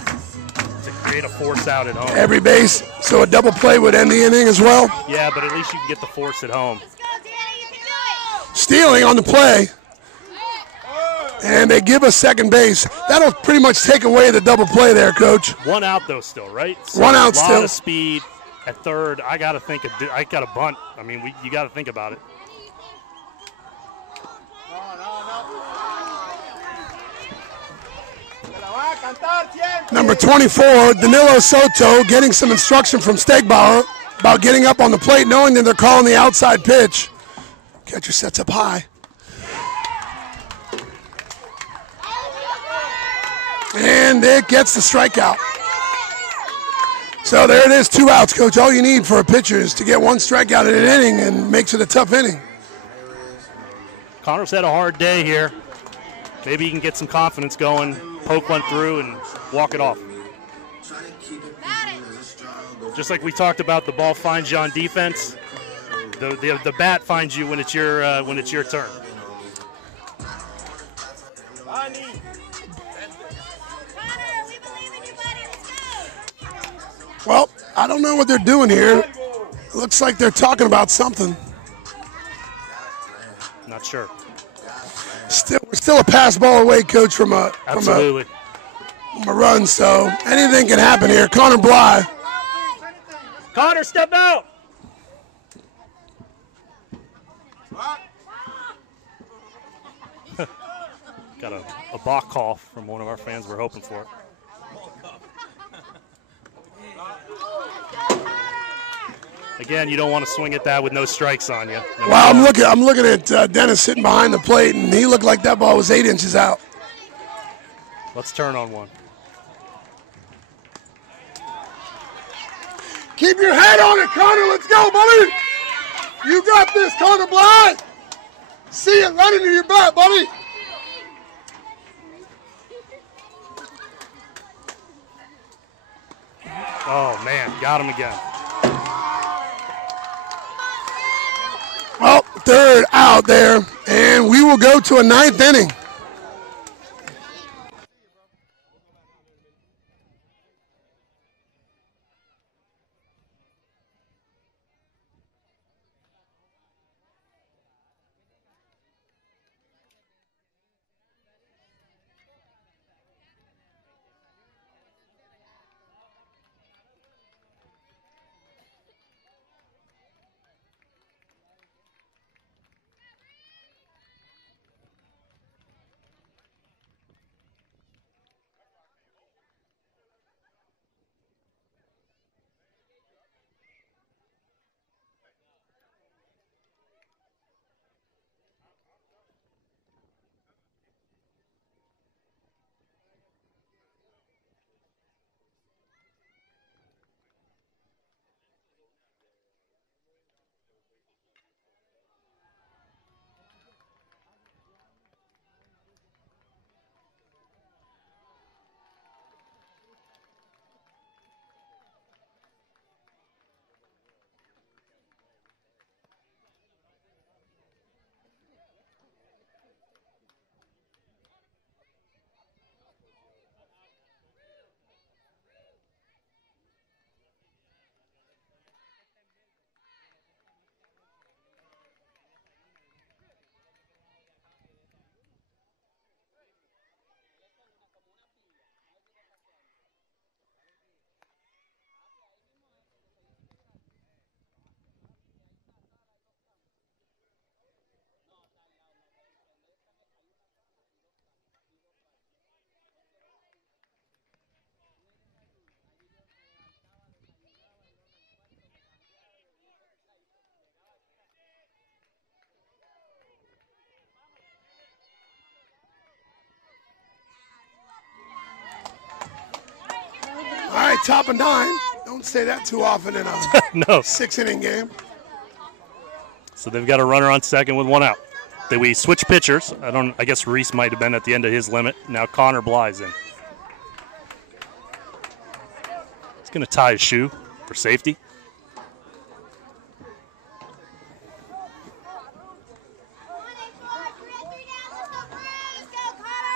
to create a force out at home. Every base, so a double play would end the inning as well. Yeah, but at least you can get the force at home. Stealing on the play. And they give us second base. That'll pretty much take away the double play there, Coach. 1 out, though, still, right? So 1 out still. A lot of speed at third. I got to bunt. I mean, you got to think about it. Number 24, Danilo Soto, getting some instruction from Stegbauer about getting up on the plate, knowing that they're calling the outside pitch. Catcher sets up high. And it gets the strikeout. So there it is, 2 outs, Coach. All you need for a pitcher is to get 1 strikeout in an inning and makes it a tough inning. Connor's had a hard day here. Maybe he can get some confidence going, poke one through, and walk it off. Just like we talked about, the ball finds you on defense. The bat finds you when it's your turn. Well, I don't know what they're doing here. Looks like they're talking about something. Not sure. We're still a pass ball away, Coach, from a run, so anything can happen here. Connor Bly. Connor, step out. Got a balk call from one of our fans. We're hoping for it. Again, you don't want to swing at that with no strikes on you. Well, I'm looking at Dennis sitting behind the plate, and he looked like that ball was 8 inches out. Let's turn on one. Keep your head on it, Connor. Let's go, buddy. You got this, Connor Bly. See it right into your bat, buddy. Oh, man, got him again. Well, third out there, and we will go to a 9th inning. All right, top of 9. Don't say that too often in a No. 6-inning game. So they've got a runner on second with 1 out. We switch pitchers. I guess Reese might have been at the end of his limit. Now Connor Bly's in. He's going to tie his shoe for safety.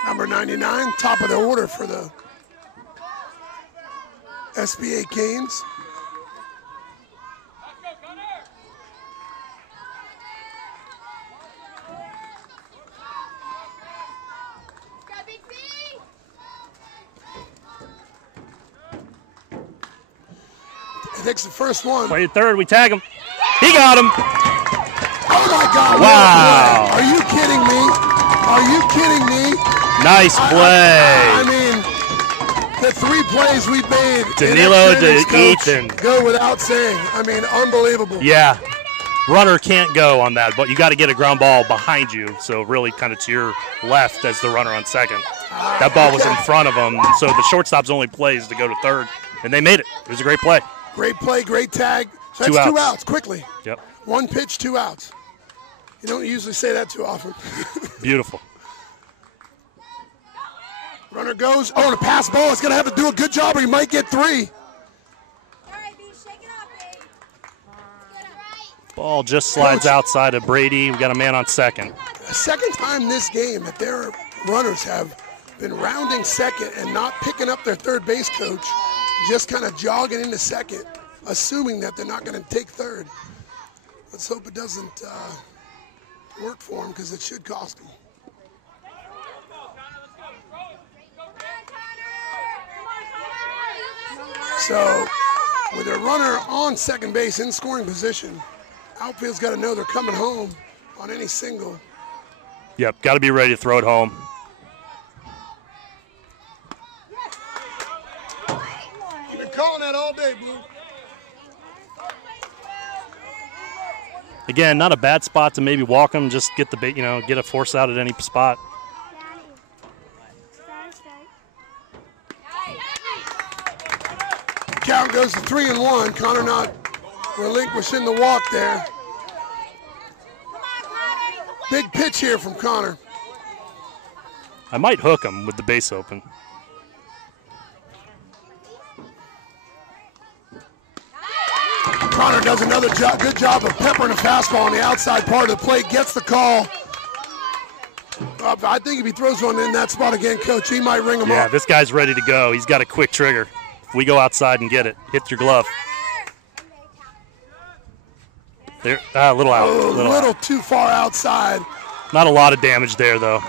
Number 99, top of the order for the SBA Canes. He takes the first one. Play at third. We tag him. He got him. Oh, my God. Wow. Are you kidding me? Are you kidding me? Nice play. I mean, the 3 plays we made. Danilo to Ethan. Go without saying. I mean, unbelievable. Yeah. Runner can't go on that, but you got to get a ground ball behind you, so really kind of to your left as the runner on second. That ball was in front of him, so the shortstop's only plays to go to third, and they made it. It was a great play. Great play, great tag. So that's 2 outs quickly. Yep. 1 pitch, 2 outs. You don't usually say that too often. Beautiful. Runner goes. Oh, the pass ball is going to have to do a good job or he might get 3. Ball just slides Coach. outside of Brady. We got a man on second. The second time this game that their runners have been rounding second and not picking up their third base coach, just kind of jogging into second, assuming that they're not going to take third. Let's hope it doesn't work for them, because it should cost them. So with a runner on second base in scoring position, outfield's got to know they're coming home on any single. Yep, got to be ready to throw it home. You've been calling that all day, Blue. Again, not a bad spot to maybe walk him, just get the bait, get a force out at any spot. Count goes to 3-1. Connor not relinquishing the walk there. Big pitch here from Connor. I might hook him with the base open. Connor does another good job of peppering a fastball on the outside part of the plate, gets the call. I think if he throws one in that spot again, Coach, he might ring him Yeah, up. this guy's ready to go. He's got a quick trigger. If we go outside and get it, hit your glove. There, a little out. A little out. too far outside. Not a lot of damage there, though.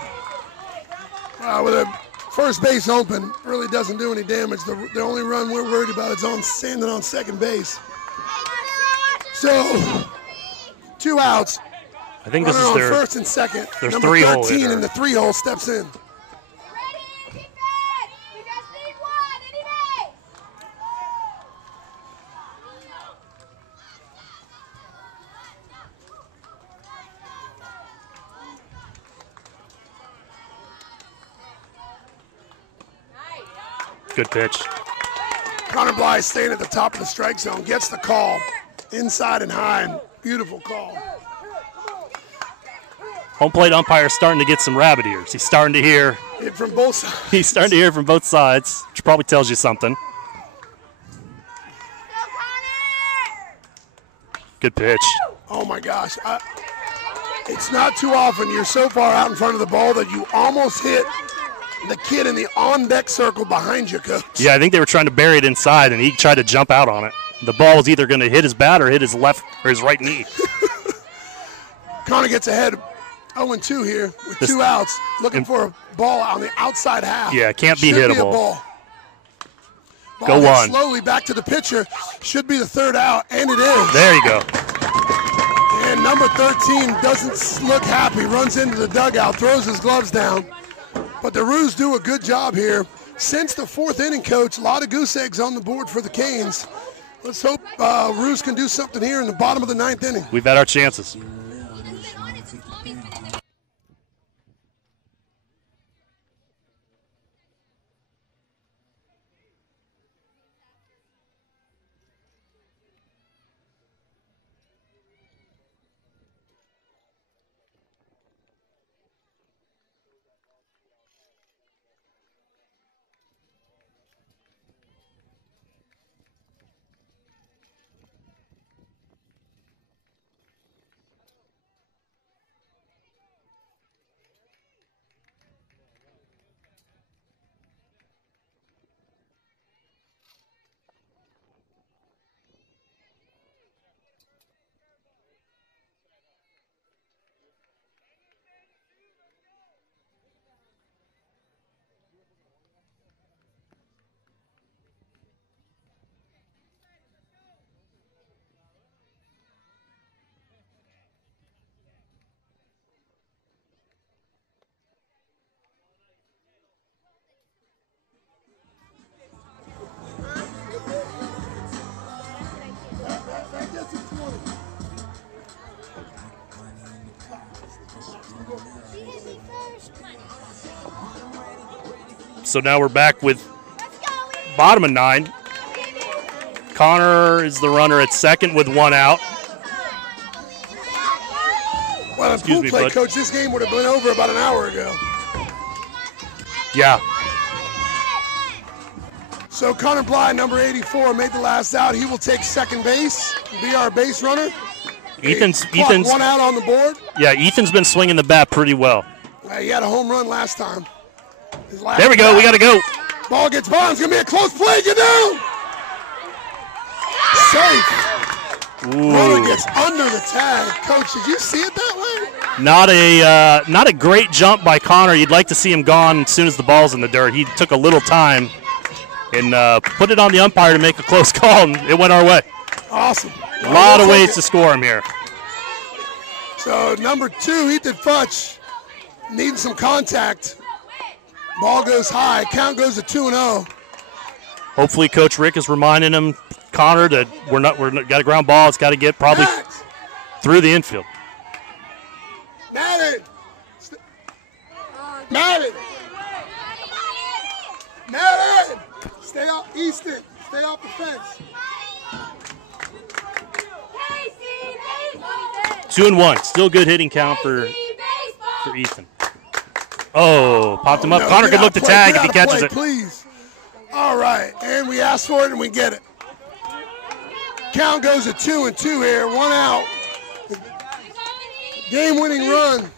With a first base open, really doesn't do any damage. The only run we're worried about is on standing on second base. So, 2 outs. I think this Runner is on their first and second. their Number 3-hole 13 hitter. in the 3-hole steps in. Good pitch. Connor Bly staying at the top of the strike zone, gets the call. Inside and high, beautiful call. Home plate umpire starting to get some rabbit ears. He's starting to hear. Hit from both sides. He's starting to hear from both sides, which probably tells you something. Good pitch. Oh my gosh. It's not too often you're so far out in front of the ball that you almost hit the kid in the on-deck circle behind you, Coach. Yeah, I think they were trying to bury it inside, and he tried to jump out on it. The ball was either going to hit his bat or hit his left or his right knee. Connor gets ahead 0-2 here with 2 outs, looking for a ball on the outside half. Yeah, can't be Should hittable. Be a ball. Go hits one. Slowly back to the pitcher. Should be the 3rd out, and it is. There you go. And number 13 doesn't look happy, runs into the dugout, throws his gloves down. But the Roos do a good job here. Since the 4th inning, Coach, a lot of goose eggs on the board for the Canes. Let's hope Roos can do something here in the bottom of the 9th inning. We've had our chances. So now we're back with bottom of 9. Connor is the runner at second with 1 out. Well, in pool play, Coach, this game would have been over about an hour ago. Yeah. So Connor Bly, number 84, made the last out. He will take second base, be our base runner. Ethan's one out on the board. Yeah, Ethan's been swinging the bat pretty well. He had a home run last time. There we go. We got to go. Ball gets by. It's going to be a close play. Get down. Safe. Runner gets under the tag. Coach, did you see it that way? Not a great jump by Connor. You'd like to see him gone as soon as the ball's in the dirt. He took a little time and put it on the umpire to make a close call, and it went our way. Awesome. A lot of ways to score him here. So number 2, Ethan Futch, needing some contact. Ball goes high. Count goes to 2-0. Hopefully, Coach Rick is reminding him, Connor, that we're got a ground ball. It's got to get probably through the infield. Madden. Madden. Madden. Stay off Easton. Stay off the fence. 2-1. Still good hitting count for Ethan. Oh, popped him up. Connor could look the tag if he catches it. Please. All right, and we asked for it and we get it. Count goes to 2-2 here. 1 out. Game-winning run.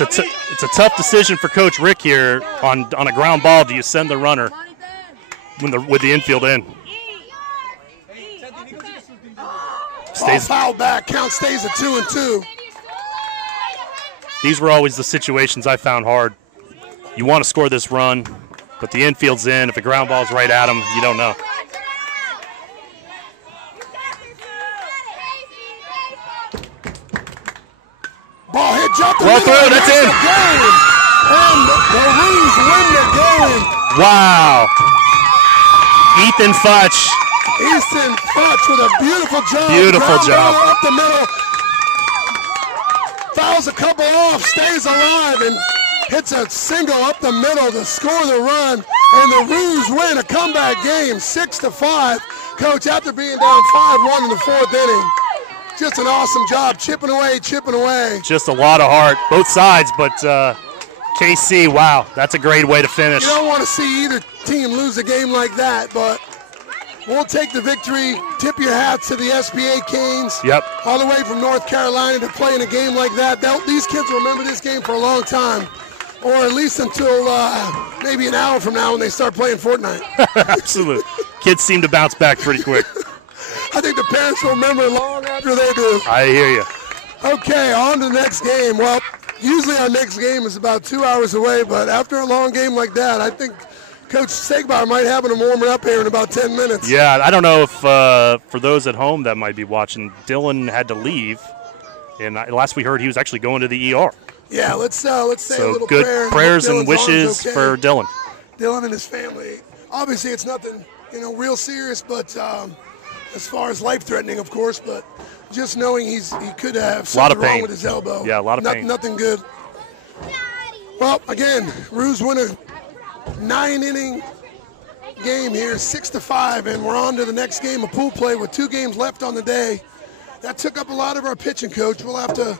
It's a tough decision for Coach Rick here on a ground ball. Do you send the runner with the infield in? Stays foul back. Count stays at 2-2. These were always the situations I found hard. You want to score this run, but the infield's in. If the ground ball's right at him, you don't know. Ball hit, jump. Well through, that's in. And the Roos win the game. Wow. Ethan Futch. Ethan Futch with a beautiful job. Beautiful job. Up the middle. Fouls a couple off, stays alive, and hits a single up the middle to score the run. And the Roos win a comeback game, 6-5. Coach, after being down 5-1 in the 4th inning, just an awesome job, chipping away. Just a lot of heart, both sides, but KC, wow, that's a great way to finish. You don't want to see either team lose a game like that, but we'll take the victory. Tip your hat to the SBA Canes. Yep. All the way from North Carolina to play in a game like that. These kids will remember this game for a long time, or at least until maybe an hour from now when they start playing Fortnite. Absolutely. Kids seem to bounce back pretty quick. I think the parents will remember long after they do. I hear you. Okay, on to the next game. Well, usually our next game is about 2 hours away, but after a long game like that, I think Coach Segbar might have them warming up here in about 10 minutes. Yeah, I don't know if for those at home that might be watching, Dylan had to leave, and last we heard he was actually going to the ER. Yeah, let's say a little good prayer. Prayers and wishes for Dylan. Dylan and his family. Obviously, it's nothing, real serious, but as far as life-threatening, of course, but just knowing he could have something wrong with his elbow. Yeah, a lot of pain. Nothing good. Well, again, Roos win a 9-inning game here, 6-5, and we're on to the next game of pool play with 2 games left on the day. That took up a lot of our pitching, Coach. We'll have to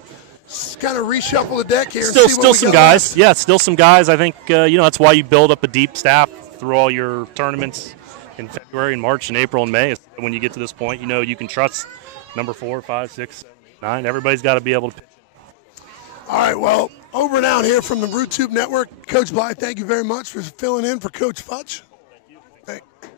kind of reshuffle the deck here. Still some guys. Yeah, still some guys. I think that's why you build up a deep staff through all your tournaments in February and March and April and May. When you get to this point, you can trust number 4, 5, 6, 7, 9. Everybody's got to be able to pitch. All right, well, over and out here from the RootTube Network. Coach Bly, thank you very much for filling in for Coach Futch. Thank you.